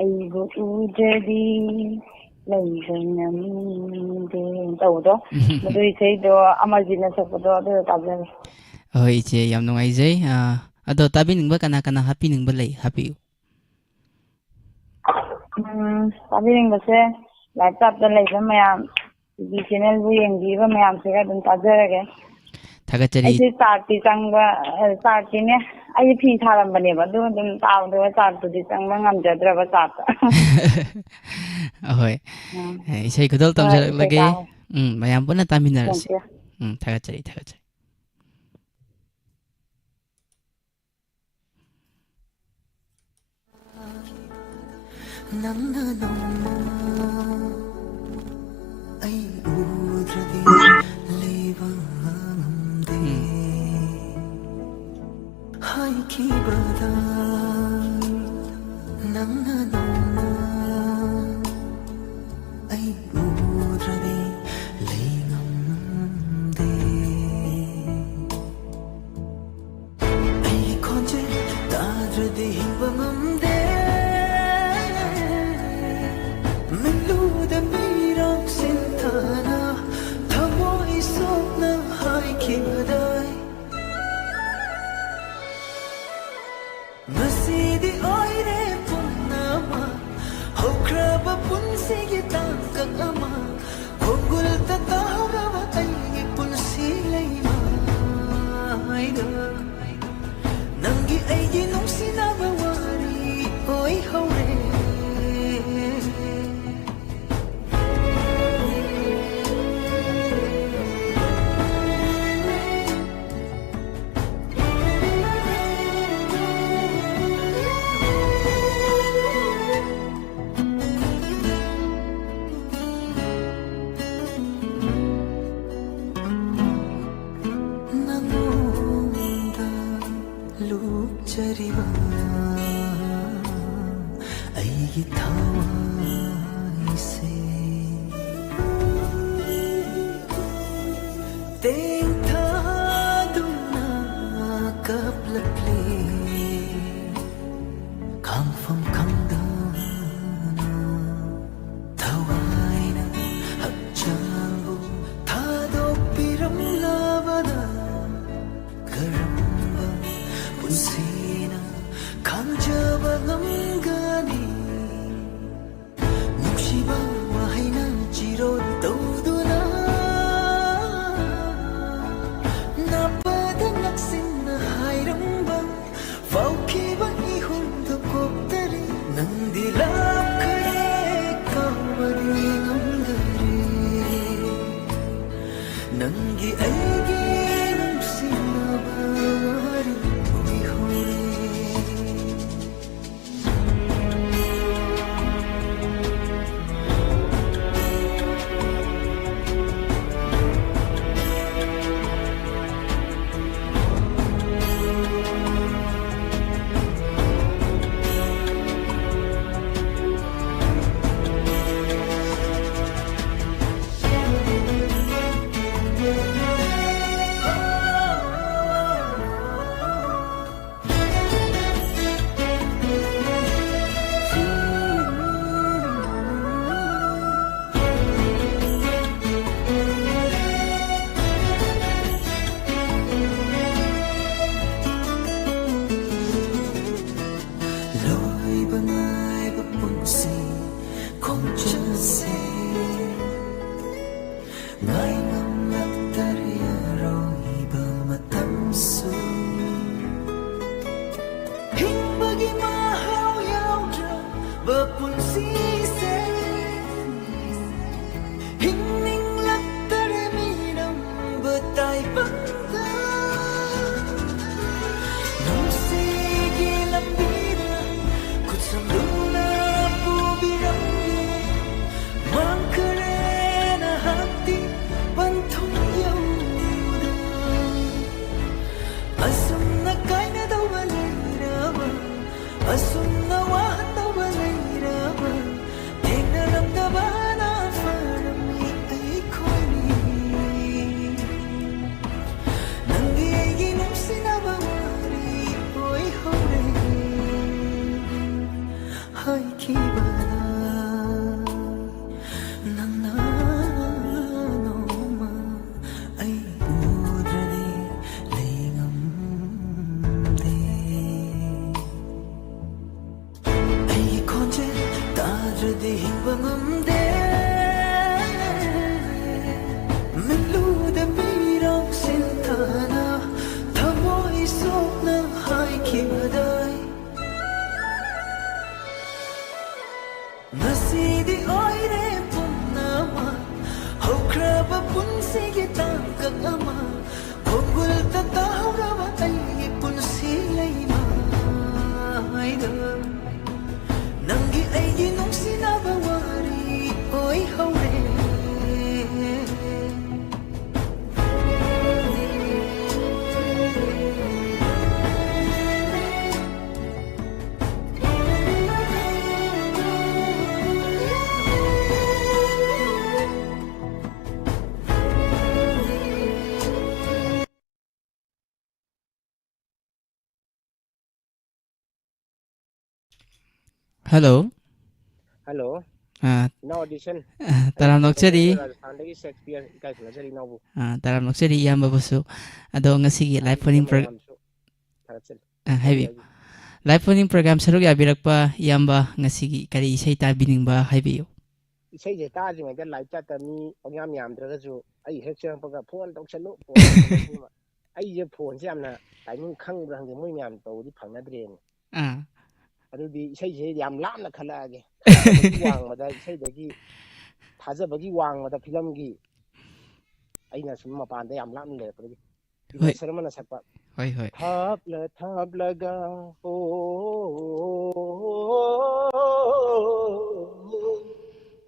aibu ujadi layba namde tawdo madu isai do amarjina sakdo ado tabjare Hoi iche yam nungaijai ado tabining ba kana kana happy ba lay happy. tabiring base laptop da layba mayam TV channel bu yengbiba mayam se ga dum tabjarage Thagachari ai sarti changba sarti ne ai phi tharam bane ba do dum taw do sarti di changba ngam jadra ba sat Hoi isai kudal tamjar lage mayam puna taminarasi thagachari thagachari. ನನ್ನ ನಮ್ಮ ಐ ಊದ್ರದಿ ಲೇವಂದೆ ಹಾಯ್ಕಿ ಬದ ನನ್ನ ನಮ್ಮ ಐ ಊದ್ರದಿ ಲೇವಂದೆ ಐ ಕೊಂಚೆ ತಾದ್ರದಿ ಹಿಂಬಂಗಂದೆ Meluda mirang sintana Thamo isok na hiking aday Masidi oire punama Hokraba punsigi tangkang ama Kongul tatahurawa ay punsilay maayda Nanggi ay ginong sinabawari Oy haure Chariwa ay tawai se Teng thaduna kaplaple Kang fam kang dana Tawai na hapjangu Thadok piram labada Karamba punsina Kanjaba ngamgani Nukshiba wahina chiro dauduna Napada naksin na hayramba Faukiba ihundu koptari Nandilap kare kawari ngamgari Nangi aigi nungsinabawari punsise hingning laktare miram batay banda nungsige lambira kutsamluna pubiramye mangkarena hati banthong yauda asumna kaina dawa leiraba asumna wahtawa leiraba tena ramdaba na farami ay khoni nangi ay nungsinaba wari oi hore hai kibana nangna noma ay udrade leingamde ay konje tadrade hingbangamde miluda mirang sintana thamoy sokna hai kibadai nasidi oire punnama hokraba punsige tangkang ama konggul tatawrawa ay punsi layma ayda nangi ay ginong sinabawari oy haure Hello. Hello, no audition. Taram noksari. Rajasthandagi Shakespeare kai khulajari nabu. Taram noksari iyamba busu. Ado ngasigi live phone program. Haibi. Live phone program saruk yabirakpa iyamba ngasigi kari isai tabiningba haibiyo. Isai je tajing ai live chat mi onyam yamdragasu ai hek changpaga phone toksalu. Ai je phone se yamna timing khangbra hangde moi myam tawdi phangnadre ni. ꯑꯗꯨꯗꯤ ꯏꯁꯩꯁꯦ ꯌꯥꯝ ꯂꯥꯞꯅ ꯈꯜꯂꯛꯑꯒꯦ ꯋꯥꯡꯃꯗ ꯏꯁꯩꯗꯒꯤ ꯊꯥꯖꯕꯒꯤ ꯋꯥꯡꯃꯗ ꯐꯤꯂꯝꯒꯤ ꯑꯩꯅ ꯁꯨꯝ ꯃꯄꯥꯟꯗ ꯌꯥꯝ ꯂꯥꯞꯅ ꯂꯩꯔꯛꯄꯗꯒꯤ ꯕꯤꯅꯣꯏ ꯁꯔꯃꯅ ꯁꯛꯄ ꯊꯥꯞꯂ ꯊꯥꯞꯂꯒ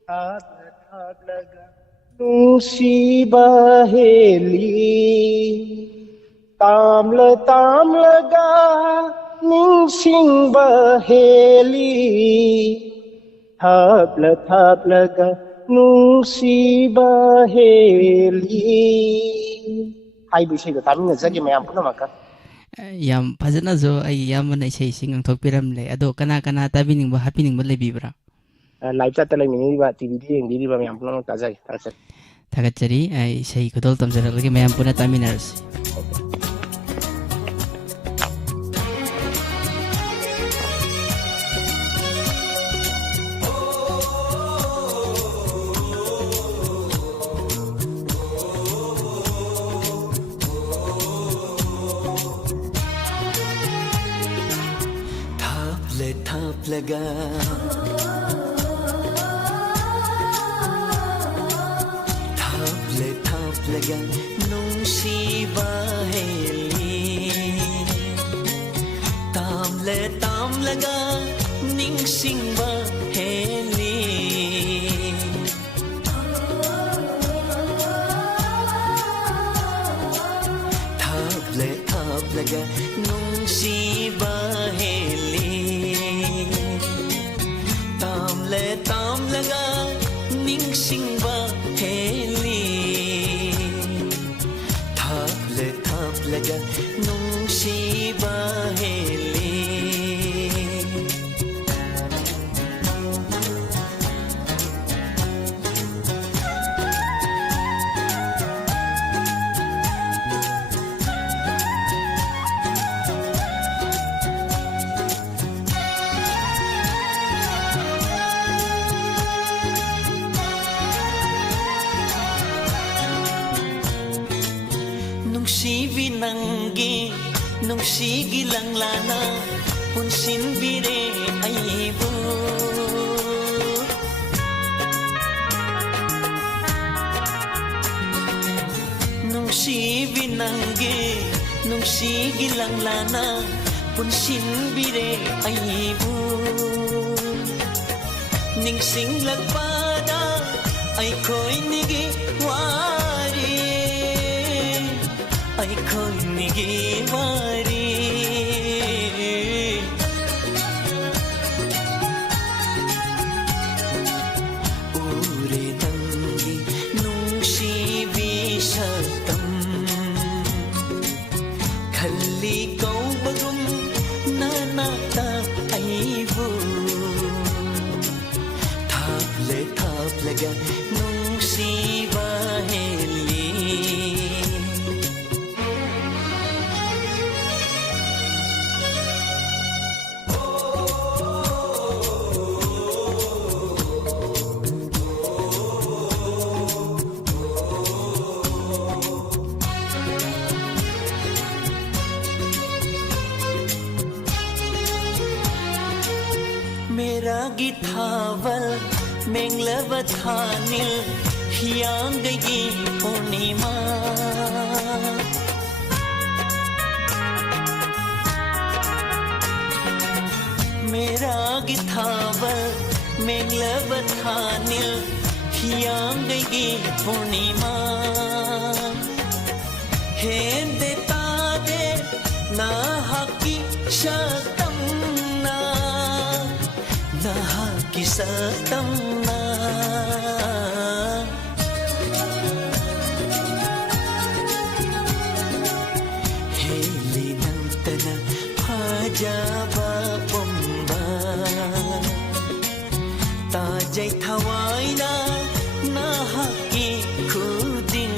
ꯊꯥꯞꯂ ꯊꯥꯞꯂꯒ ꯅꯨꯡꯁꯤꯕ ꯍꯦꯜꯂꯤ ꯇꯥꯝꯂ ꯇꯥꯝꯂꯒ ningsingba heli thapla thaplaga nungsiba heli haibu sei da tamina jagi mayam punamaka yam phajana jo ai yamna isai sing angthokpiram le ado kana kana tabiningba hapiningba lebibra live chat ta lemingi ba tv di engdi ba mayam punamaka tajai tarset thagachari ai sei khodol tamjaralage mayam puna taminars लगा थाप लगा नूसीबा heli ताम लगा निंगसिंगबा heli थाप लगा नूसीबा heli ताम लगा निंगसिंगबा heli थाप लगा नूसीबा हेली nungsi langlana ꯄꯨꯟꯁꯤꯟꯕꯤꯔꯦ ꯑꯩꯕꯨ ꯅꯨꯡꯁꯤꯕꯤ ꯅꯪꯒꯤ ꯅꯨꯡꯁꯤꯒꯤ ꯂꯪꯂꯥꯅ ꯄꯨꯟꯁꯤꯟꯕꯤꯔꯦ ꯑꯩꯕꯨ ꯅꯤꯡꯁꯤꯡꯂꯛꯄꯗ ꯑꯩꯈꯣꯏꯅꯤꯒꯤ ꯋꯥꯔꯤ ꯑꯩꯈꯣꯏꯅꯤꯒꯤ ꯋꯥꯔꯤ ꯎꯔꯦ ꯅꯪꯒꯤ ꯅꯨꯡꯁꯤꯕꯤ ꯁꯛꯇꯝ ꯈꯜꯂꯤ ꯀꯧꯕꯒꯨꯝ ꯅꯅꯥꯛꯇ ꯑꯩꯕꯨ ꯊꯥꯞꯂꯒ ꯅꯨꯡꯁꯤꯕ ꯍꯦꯜꯂꯤ मेरागी थावल मेंगलब थानिल हियांगगी पूर्णिमा मेरागी थावल मेंगलब थानिल हियांगगी पूर्णिमा हेंदे तागे ना हकी शतम ना की सतमना हेली नंतना फजाबा पुंबा ताजै थवाइना नाहकी खुदिन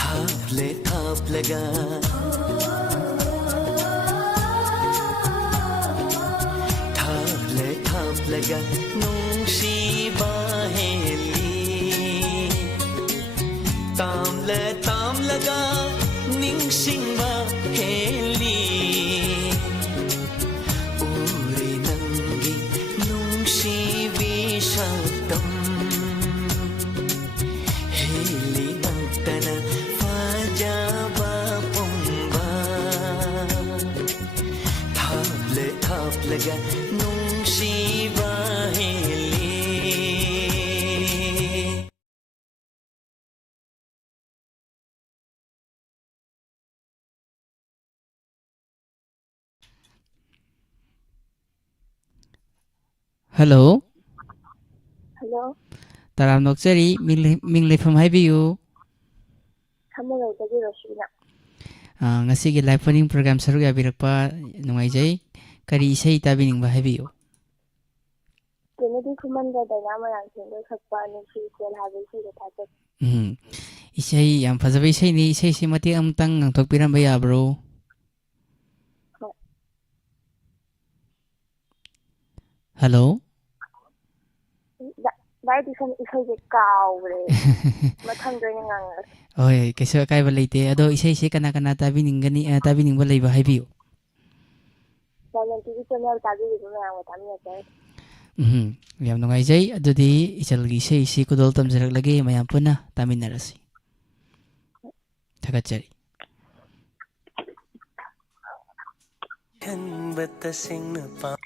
थापलगा लगा नुंसीबा हेली ताम लगा निंगसिंगबा हेली उरे नंगी नुंसीबी शब्दम हेली नंतना फजाबा पुंबा थाप लगा नुंसीबा heli Hello. Hello. Taram nokchari ming leifam haibiyu. Thamulai tagi Rosina. Ngasi gi live phone program saruk yabirakpa nungaijai. Kari isai tabiningba haibiyu. Kennedy Kumanda Dynamo yang tinggal sakpa nusi sel habis itu thajak. Isai yang fazaba isai ni isai si mati amtang ngangtokpiram ba yabro. Hello. Dai di san isai je kau bre. Mathang doi ngang. Oi, keso kai ba leite ado isai se kana tabiningani tabiningba leiba haibiyu. Channel TV channel tagi di yang tamnya kai. Yam nungaijai adudi ichalgi isai kudol tamjarak lagi mayam puna taminarasi. Thagachari. Kan batasing na pa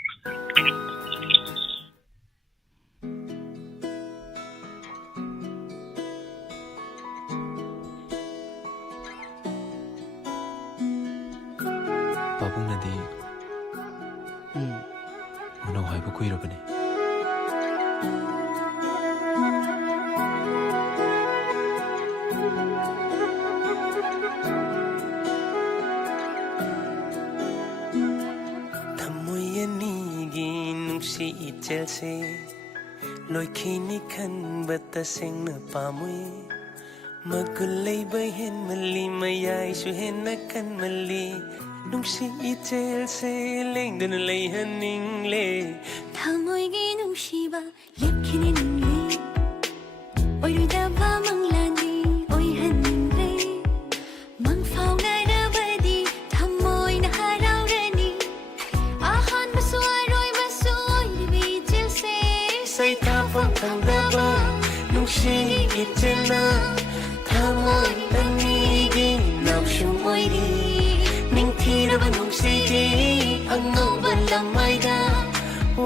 पाबुंगनदी उनाव हायबो कुइरबने थमुयनीगी नुंसी इचलसे लोइखिनी खनबता सेंगना पामुई मगुलै बहेन मल्ली मयाइसु हेन खनमल्ली नुंसी इचलसे लेंगदन लैहनिंगले थमोइगी नुंसीबा लेपखिने निंगले ओइरुदाबा मंगलानी ओइहनिंगले मंगफाउनारबदी थमोइना हराउरनी ꯅꯨꯡꯁꯤ ꯏꯆꯦꯜꯅ ꯊꯃꯣꯏ ꯑꯅꯤꯒꯤ ꯅꯥꯎꯁꯨꯝ ꯑꯣꯏꯔꯤ ꯅꯤꯡꯊꯤꯔꯕ ꯅꯨꯡꯁꯤꯒꯤ ꯑꯉꯧꯕ ꯂꯝꯃꯥꯏꯗ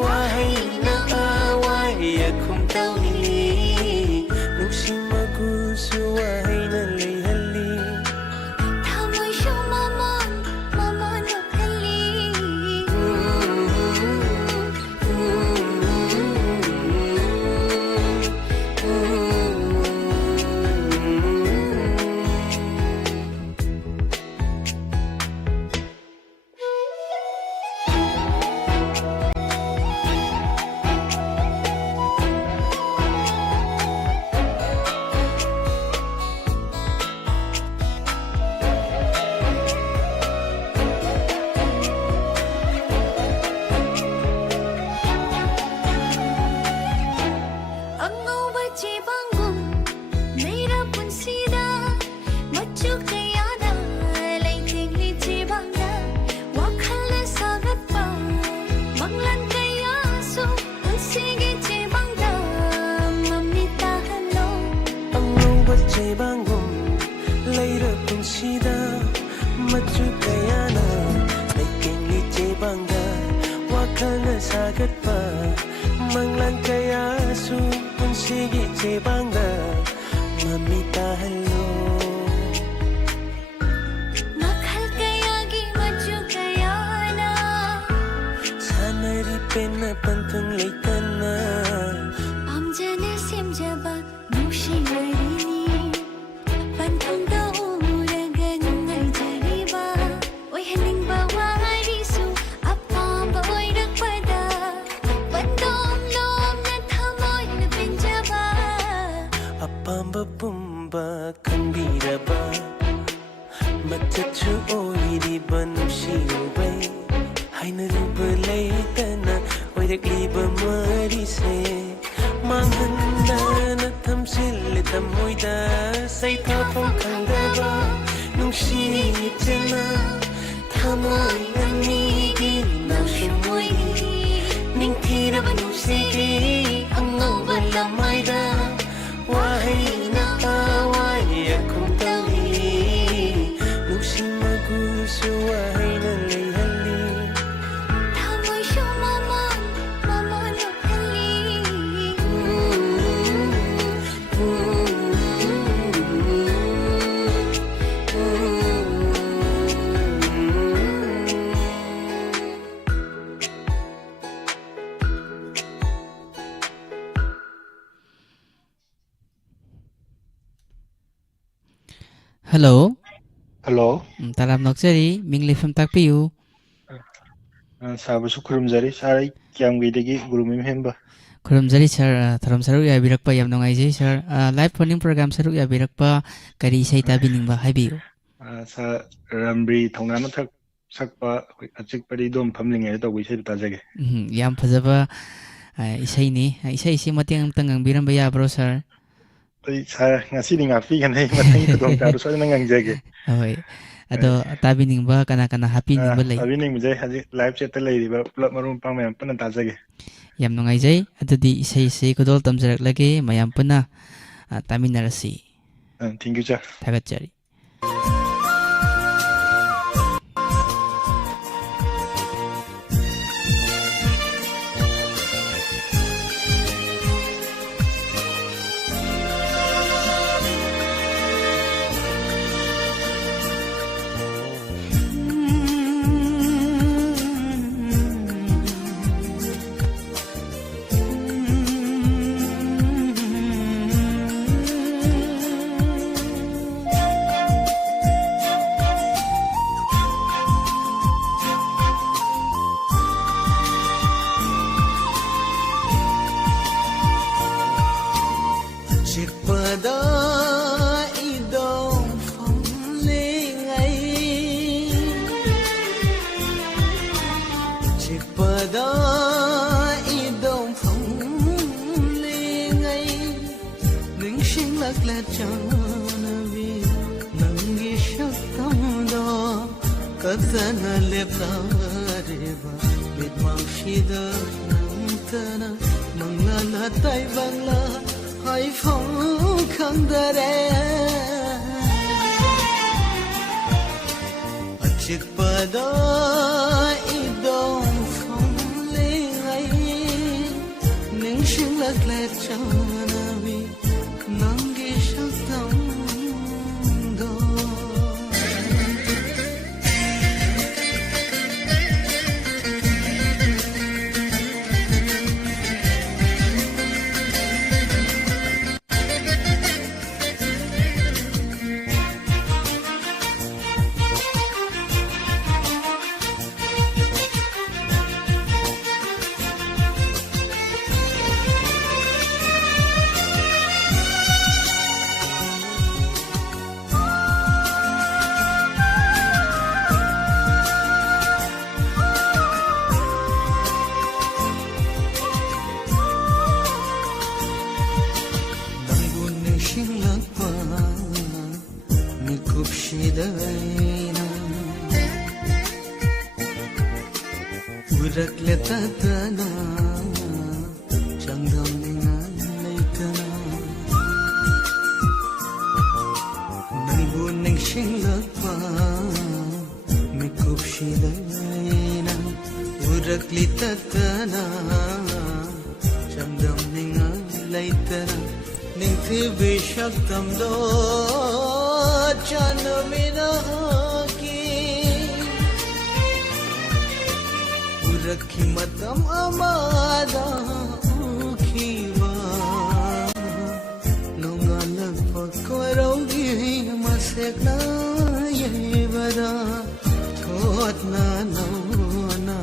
ꯋꯥꯍꯩꯅ ꯑꯋꯥꯏ ꯑꯈꯨꯝ ꯇꯧꯏ ꯅꯨꯡꯁꯤ ꯃꯒꯨꯁꯨ ꯋꯥꯍꯩꯅ ꯂꯩꯍꯜꯂꯤ ꯊꯃꯣꯏꯁꯨ ꯃꯃꯣꯟ ꯅꯣꯛꯍꯜꯂꯤ ꯑꯉꯧꯕ ꯆꯦꯕꯥꯡꯒꯨꯝ ꯂꯩꯔ ꯄꯨꯟꯁꯤꯗ ꯃꯆꯨ ꯀꯌꯥꯅ ꯂꯩꯇꯦꯡꯂꯤ ꯆꯦꯕꯥꯡꯗ ꯋꯥꯈꯜꯅ ꯁꯥꯒꯠꯄ ꯃꯪꯂꯥꯟ ꯀꯌꯥꯁꯨ ꯄꯨꯟꯁꯤꯒꯤ ꯆꯦꯕꯥꯡꯗ ꯃꯃꯤ ꯇꯥꯍꯜꯂꯣ ꯑꯉꯧꯕ ꯆꯦꯕꯥꯡꯒꯨꯝ ꯂꯩꯔ ꯄꯨꯟꯁꯤꯗ ꯃꯆꯨ ꯀꯌꯥꯅ ꯂꯩꯇꯦꯡꯂꯤ ꯆꯦꯕꯥꯡꯗ ꯋꯥꯈꯜꯅ ꯁꯥꯒꯠꯄ ꯃꯪꯂꯥꯟ ꯀꯌꯥꯁꯨ ꯄꯨꯟꯁꯤꯒꯤ ꯆꯦꯕꯥꯡꯗ ꯃꯃꯤ ꯇꯥꯍꯜꯂꯣ ꯃꯈꯜ ꯀꯌꯥꯒꯤ ꯃꯆꯨ ꯀꯌꯥꯅ ꯁꯥꯟꯅꯔꯤ ꯄꯦꯟꯅ ꯄꯟꯊꯨꯡ ꯂꯩꯇꯅ ꯄꯥꯝꯖꯅ ꯁꯦꯝꯖꯕ ꯅꯨꯡꯁꯤ ꯋꯥꯔꯤꯅꯤ ꯄꯟꯊꯨꯡꯗ ꯎꯔꯒ ꯅꯨꯡꯉꯥꯏꯖꯔꯤꯕ ꯑꯣꯏꯍꯟꯅꯤꯡꯕ ꯋꯥꯔꯤꯁꯨ ꯑꯄꯥꯝꯕ ꯑꯣꯏꯔꯛꯄꯗ ꯄꯟꯗꯣꯝ ꯂꯣꯝꯅ ꯊꯃꯣꯏꯅ ꯄꯦꯟꯖꯕ ꯑꯄꯥꯝꯕ ꯄꯨꯝꯕ ꯈꯟꯕꯤꯔꯕ ꯃꯆꯠꯁꯨ ꯑꯣꯏꯔꯤꯕ ꯅꯨꯡꯁꯤꯔꯨꯕꯩ ꯍꯥꯏꯅꯔꯨꯕ ꯂꯩꯇꯅ ꯑꯣꯏꯔꯛꯂꯤꯕ ꯃꯔꯤꯁꯦ ꯃꯥꯡꯍꯟꯗꯅ ꯊꯝꯖꯤꯜꯂꯦ ꯊꯃꯣꯏꯗ ꯁꯩꯊꯥꯐꯝ ꯈꯪꯗꯕ ꯅꯨꯡꯁꯤ ꯏꯆꯦꯜꯅ ꯊꯃꯣꯏ ꯑꯅꯤꯒꯤ ꯅꯥꯎꯁꯨꯝ ꯑꯣꯏꯔꯤ ꯅꯤꯡꯊꯤꯔꯕ ꯅꯨꯡꯁꯤꯒꯤ ꯑꯉꯧꯕ ꯂꯝꯃꯥꯏꯗ ꯋꯥꯍꯩꯅ ꯑꯋꯥꯏ ꯑꯈꯨꯝ ꯇꯧꯏ ꯅꯨꯡꯁꯤ ꯃꯒꯨꯁꯨ ꯋꯥꯍꯩꯅ ꯂꯩꯍꯜꯂꯤ ꯊꯃꯣꯏꯁꯨ ꯃꯃꯣꯟ ꯅꯣꯛꯍꯜꯂꯤ Hello. Hello. Talam nokjari ming leifam takpiyu. Sabasu khurumjari sarai kyamgidagi gurumim hemba. Khurumjari sir tharam saruk yabirakpa yam nungaijai sir. Live phoning program saruk yabirakpa kari isai tabiningba haibiyu. Sa Ramri thongnama thak sakpa achikpari dom phamlingai tawbi isai tajage. Yam phajaba isai ni isai si mateng amtang ngangbiramba yabro sir. Sa ngasi ni ngapi kan hai matang tudong taru so na ngangjage. Hoi. Ado tabiningba kana happy ningba lai. Tabining mujai haji live chat lai riba plot marum pang mayam pana tajage. Yam nungaijai adudi isai kodol tamjarak lage mayam pana taminarasi. Thank you sir. Thagatjari. Katana leplareba bitmang shida namtana mangala tay bangla phong khangdare achik pada idong phong lengai ning shing lak le chana vi nangi shakam do urakle tatana changdam ninga leitana nangu ning shingakpa mikup shidaina urakle tatana changdam ninga leitana ning thibi shaktam do chanamina rakhi matam amada ukhiwa nongalak pakorongi masekna yebara thotna nona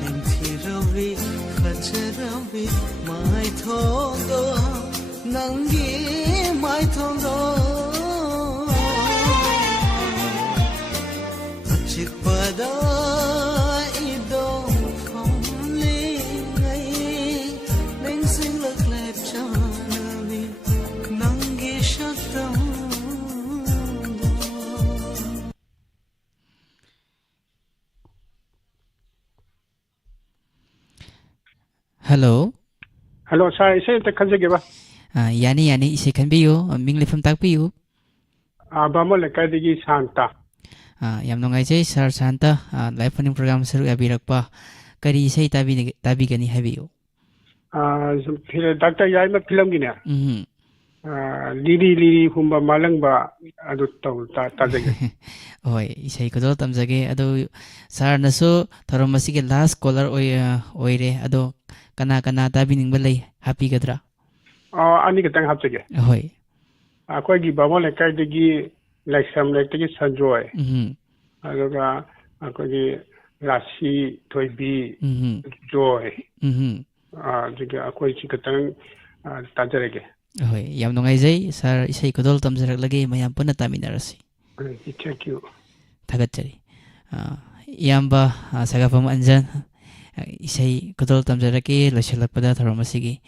ninthiravi khacharavi mai thondo nangi mai thondo achik pada Hello. Hello, sir. Isa ito kanjage ba? Yani isi kanbiyo ming lefam takbiyo. Bamo lekadigi Santa. Yam nongai jay Sir Santa live phone program seru abirakpa kari isai tabi gani habiyo. Dr. Yaima film gini. Liri humba malang ba adu tahu tajage. Oi isai ko tamjage adu Sir naso tharomasi ke last caller oire adu kana tabi ning balai happy gadra. Ani katang hapjage. Oi. Akoi gi bamo lekadigi laisam lekadigi sanjoy. Aduga akoi gi Rasi Toibi Joy. Juga akoi si katang tajarege. Hoi, yam nongai jay Sir isai kodol tamjarak lagi mayam puna taminarasi. Thank you. Thagat jari. Yamba sagapam anjan isai kodol tamjaraki losilak pada tharomasi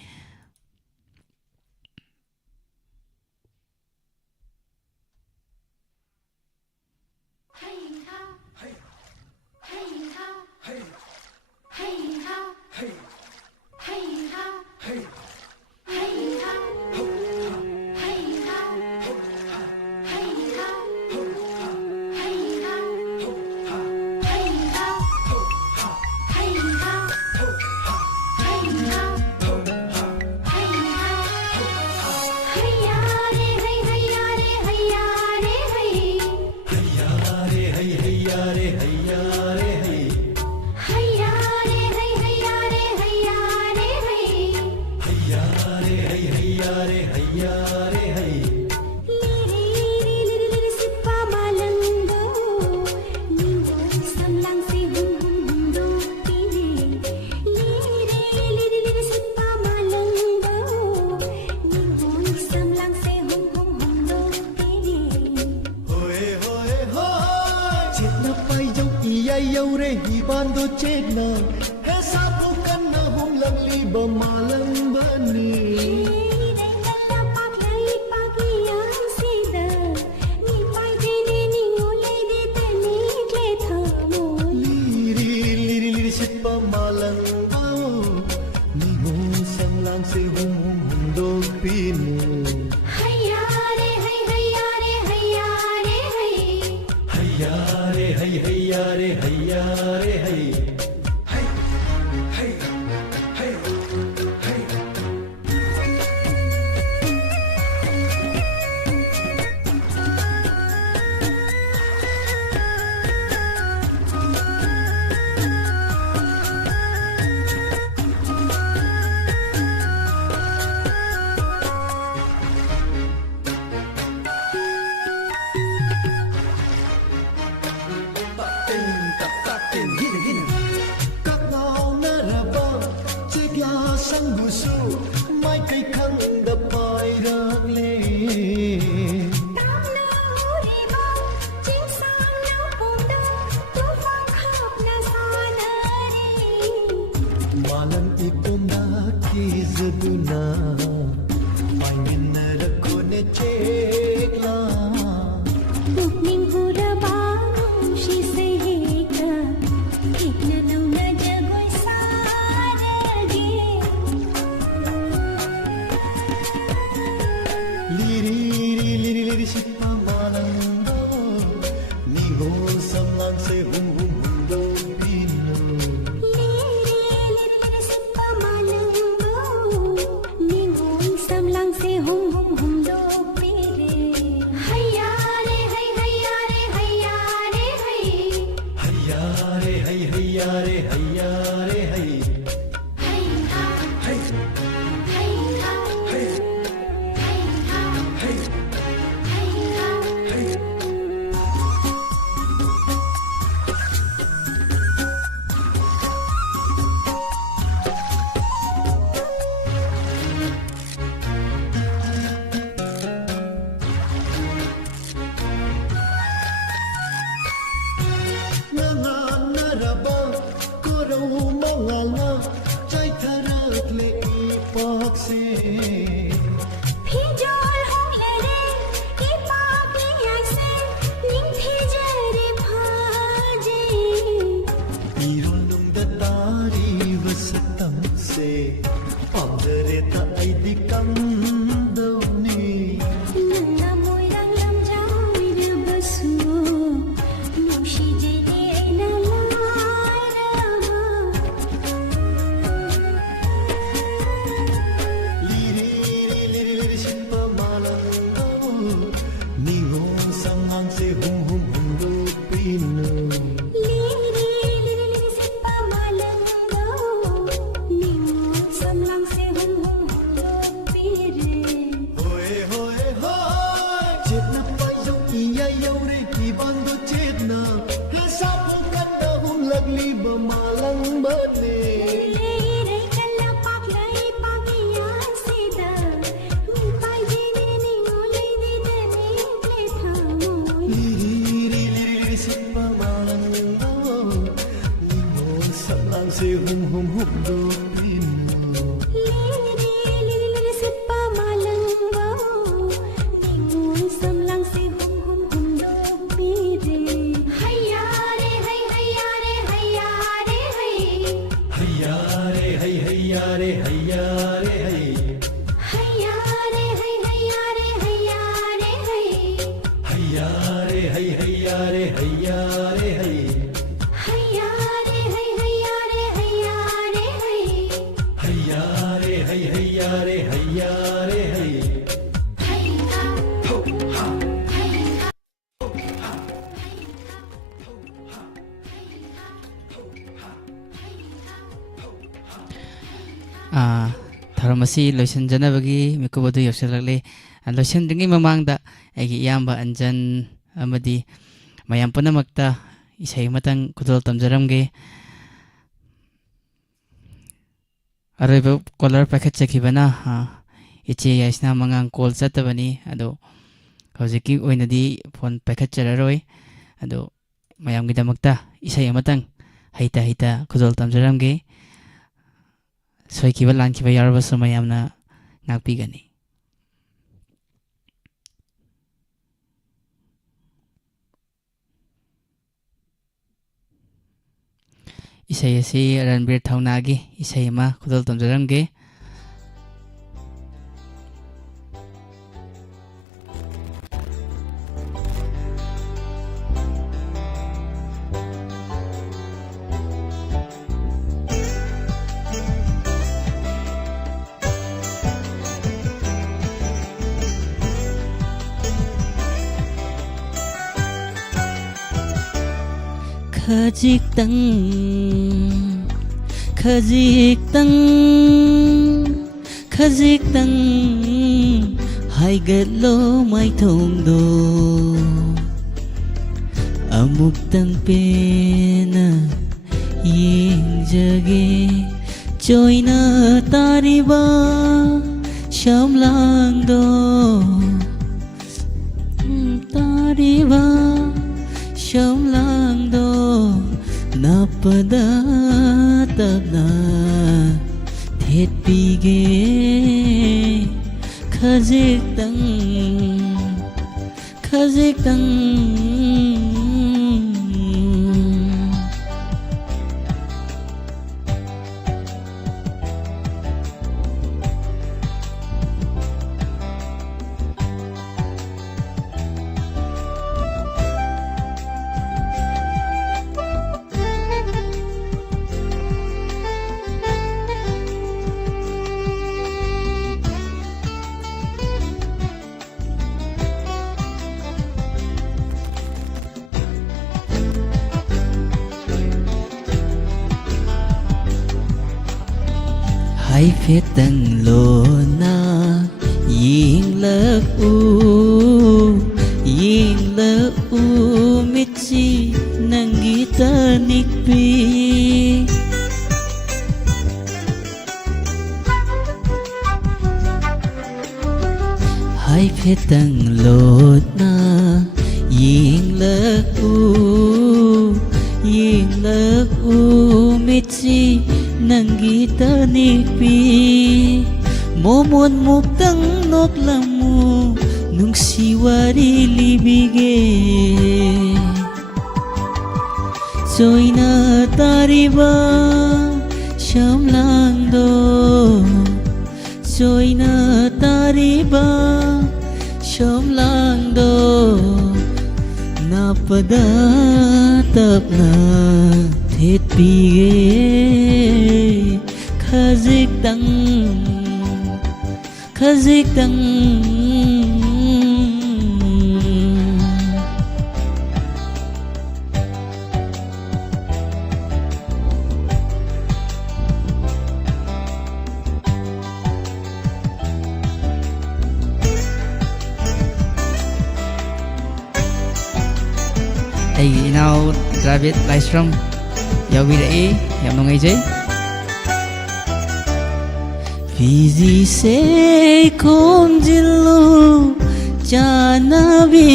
pinu हैया रे हैया रे हैया रे हैया रे हैया रे हैया रे है các ngao na ra ba chiếc ya sang bu su mai cây khăn đập bài răng lê Tam na nguri ba chính sang nấu bồn đa tú phong khắp na sa na ri malam ipum na ki zaduna painin na rakho ne chekla Ning pura ba shi se heka ek na nau na jagoi sa ge liri sipa malam do ni ho sam lang se hum hum hum do pino Sipa malango ning hum sam lang se hum hum hum do pire हैया रे हैया रे हैया रे हैया रे हैया रे हैया रे है हैया हैया ngangan naraba koro monganga chai tharak le ipak se Phijol hong le re ipak le aise ning phijere phaje irol nung da tari vasatang se pamdare ta ai dikam doni Nana moirang lam jawi de basu Nushi jene na lara liri sipa malam do ni ho sangang se hum hum hum do pino Liri sipa malango ning sam lang se hum hum hum do pire hoye hoye hoye chetna payo iya yaure ki bando chetna hasa pukan da hum lagli ba malang bane Lere kala pak lai pak ya sida mi pai jene ning ole di de ni ple thamo liri sipa malang do ni ho salang se hum hum hum do pino Liri sipa malango ning sam lang se hum hum hum do pire हैया रे हैया रे हैया रे हैया रे हैया रे हैया रे है हैया रे हैया रे हैया रे हैया रे हैया रे हैया रे है हैया रे हैया रे हैया रे हैया रे हैया रे हैया रे है Tharamasi loisan janabagi mikubodu yoshalakle loisan ringi mamangda agi iyamba anjan amadi mayam punamakta isai matang kudol tamjaramge areba color packet chakibana iche yaisna mangang call chatabani ado hojiki oinadi phone packet chararoi ado mayam gidamakta isai matang haita haita kudol tamjaramge soikiba lankiba yarabasa mayamna ngakpigani isai asi Ranbir Thaunagi isai ma khudal tamjaramge khajikdang khajikdang khajikdang haigatlo mai thongdo amuktang pena yengjage joina tariba shamlangdo tariba shamlangdo napada tabna thetpige khajikdang khajikdang hai phết tầng lô na ying lơ u michi nangita nikpi hai phết tầng lô na ying lơ u michi nangita nikpi momon muktang noklamu nung siwari libige joina tariba shamlangdo joina tariba shamlangdo napada tapna thetpige khajikdang khajikdang ai nào David livestream yêu vi đấy em nó ngay chứ vì gì sẽ không jilu janabi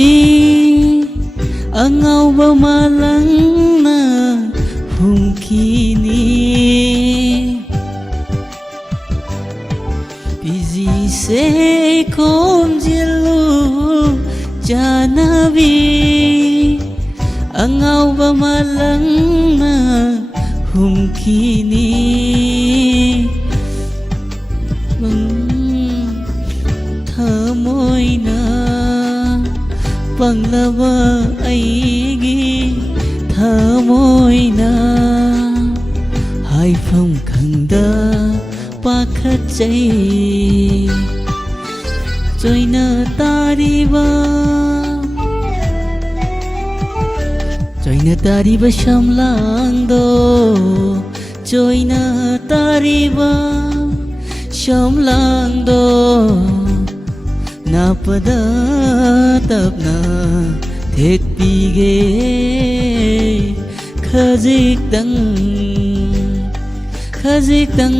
angau bamalang na humkini vì gì sẽ không jilu janabi angau bamalang na humkini thamoi na panglaba aigi thamoi na haifam khangda pakhachai joina tariba shamlangdo joina tariba shamlangdo napada tapna thetpige khajikdang khajikdang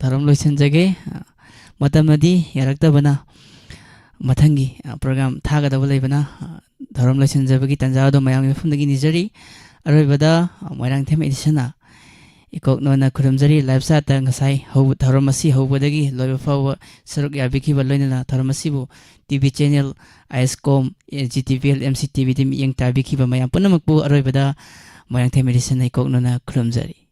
dharam loisanjage matamadi yaraktabana mathangi program thagadaba leibana dharam loisanjabagi tanjado mayam mifumdagi nijari aroibada moirang them edisana ikok nona kuramjari live sa ta ngasai dharam asi hobadagi loiba fawa saruk yabiki baloina dharam asi bu tv channel iscom gtpl mctv tim yang tabiki ba mayam punamakbu aroibada moirang them edisana ikok nona kuramjari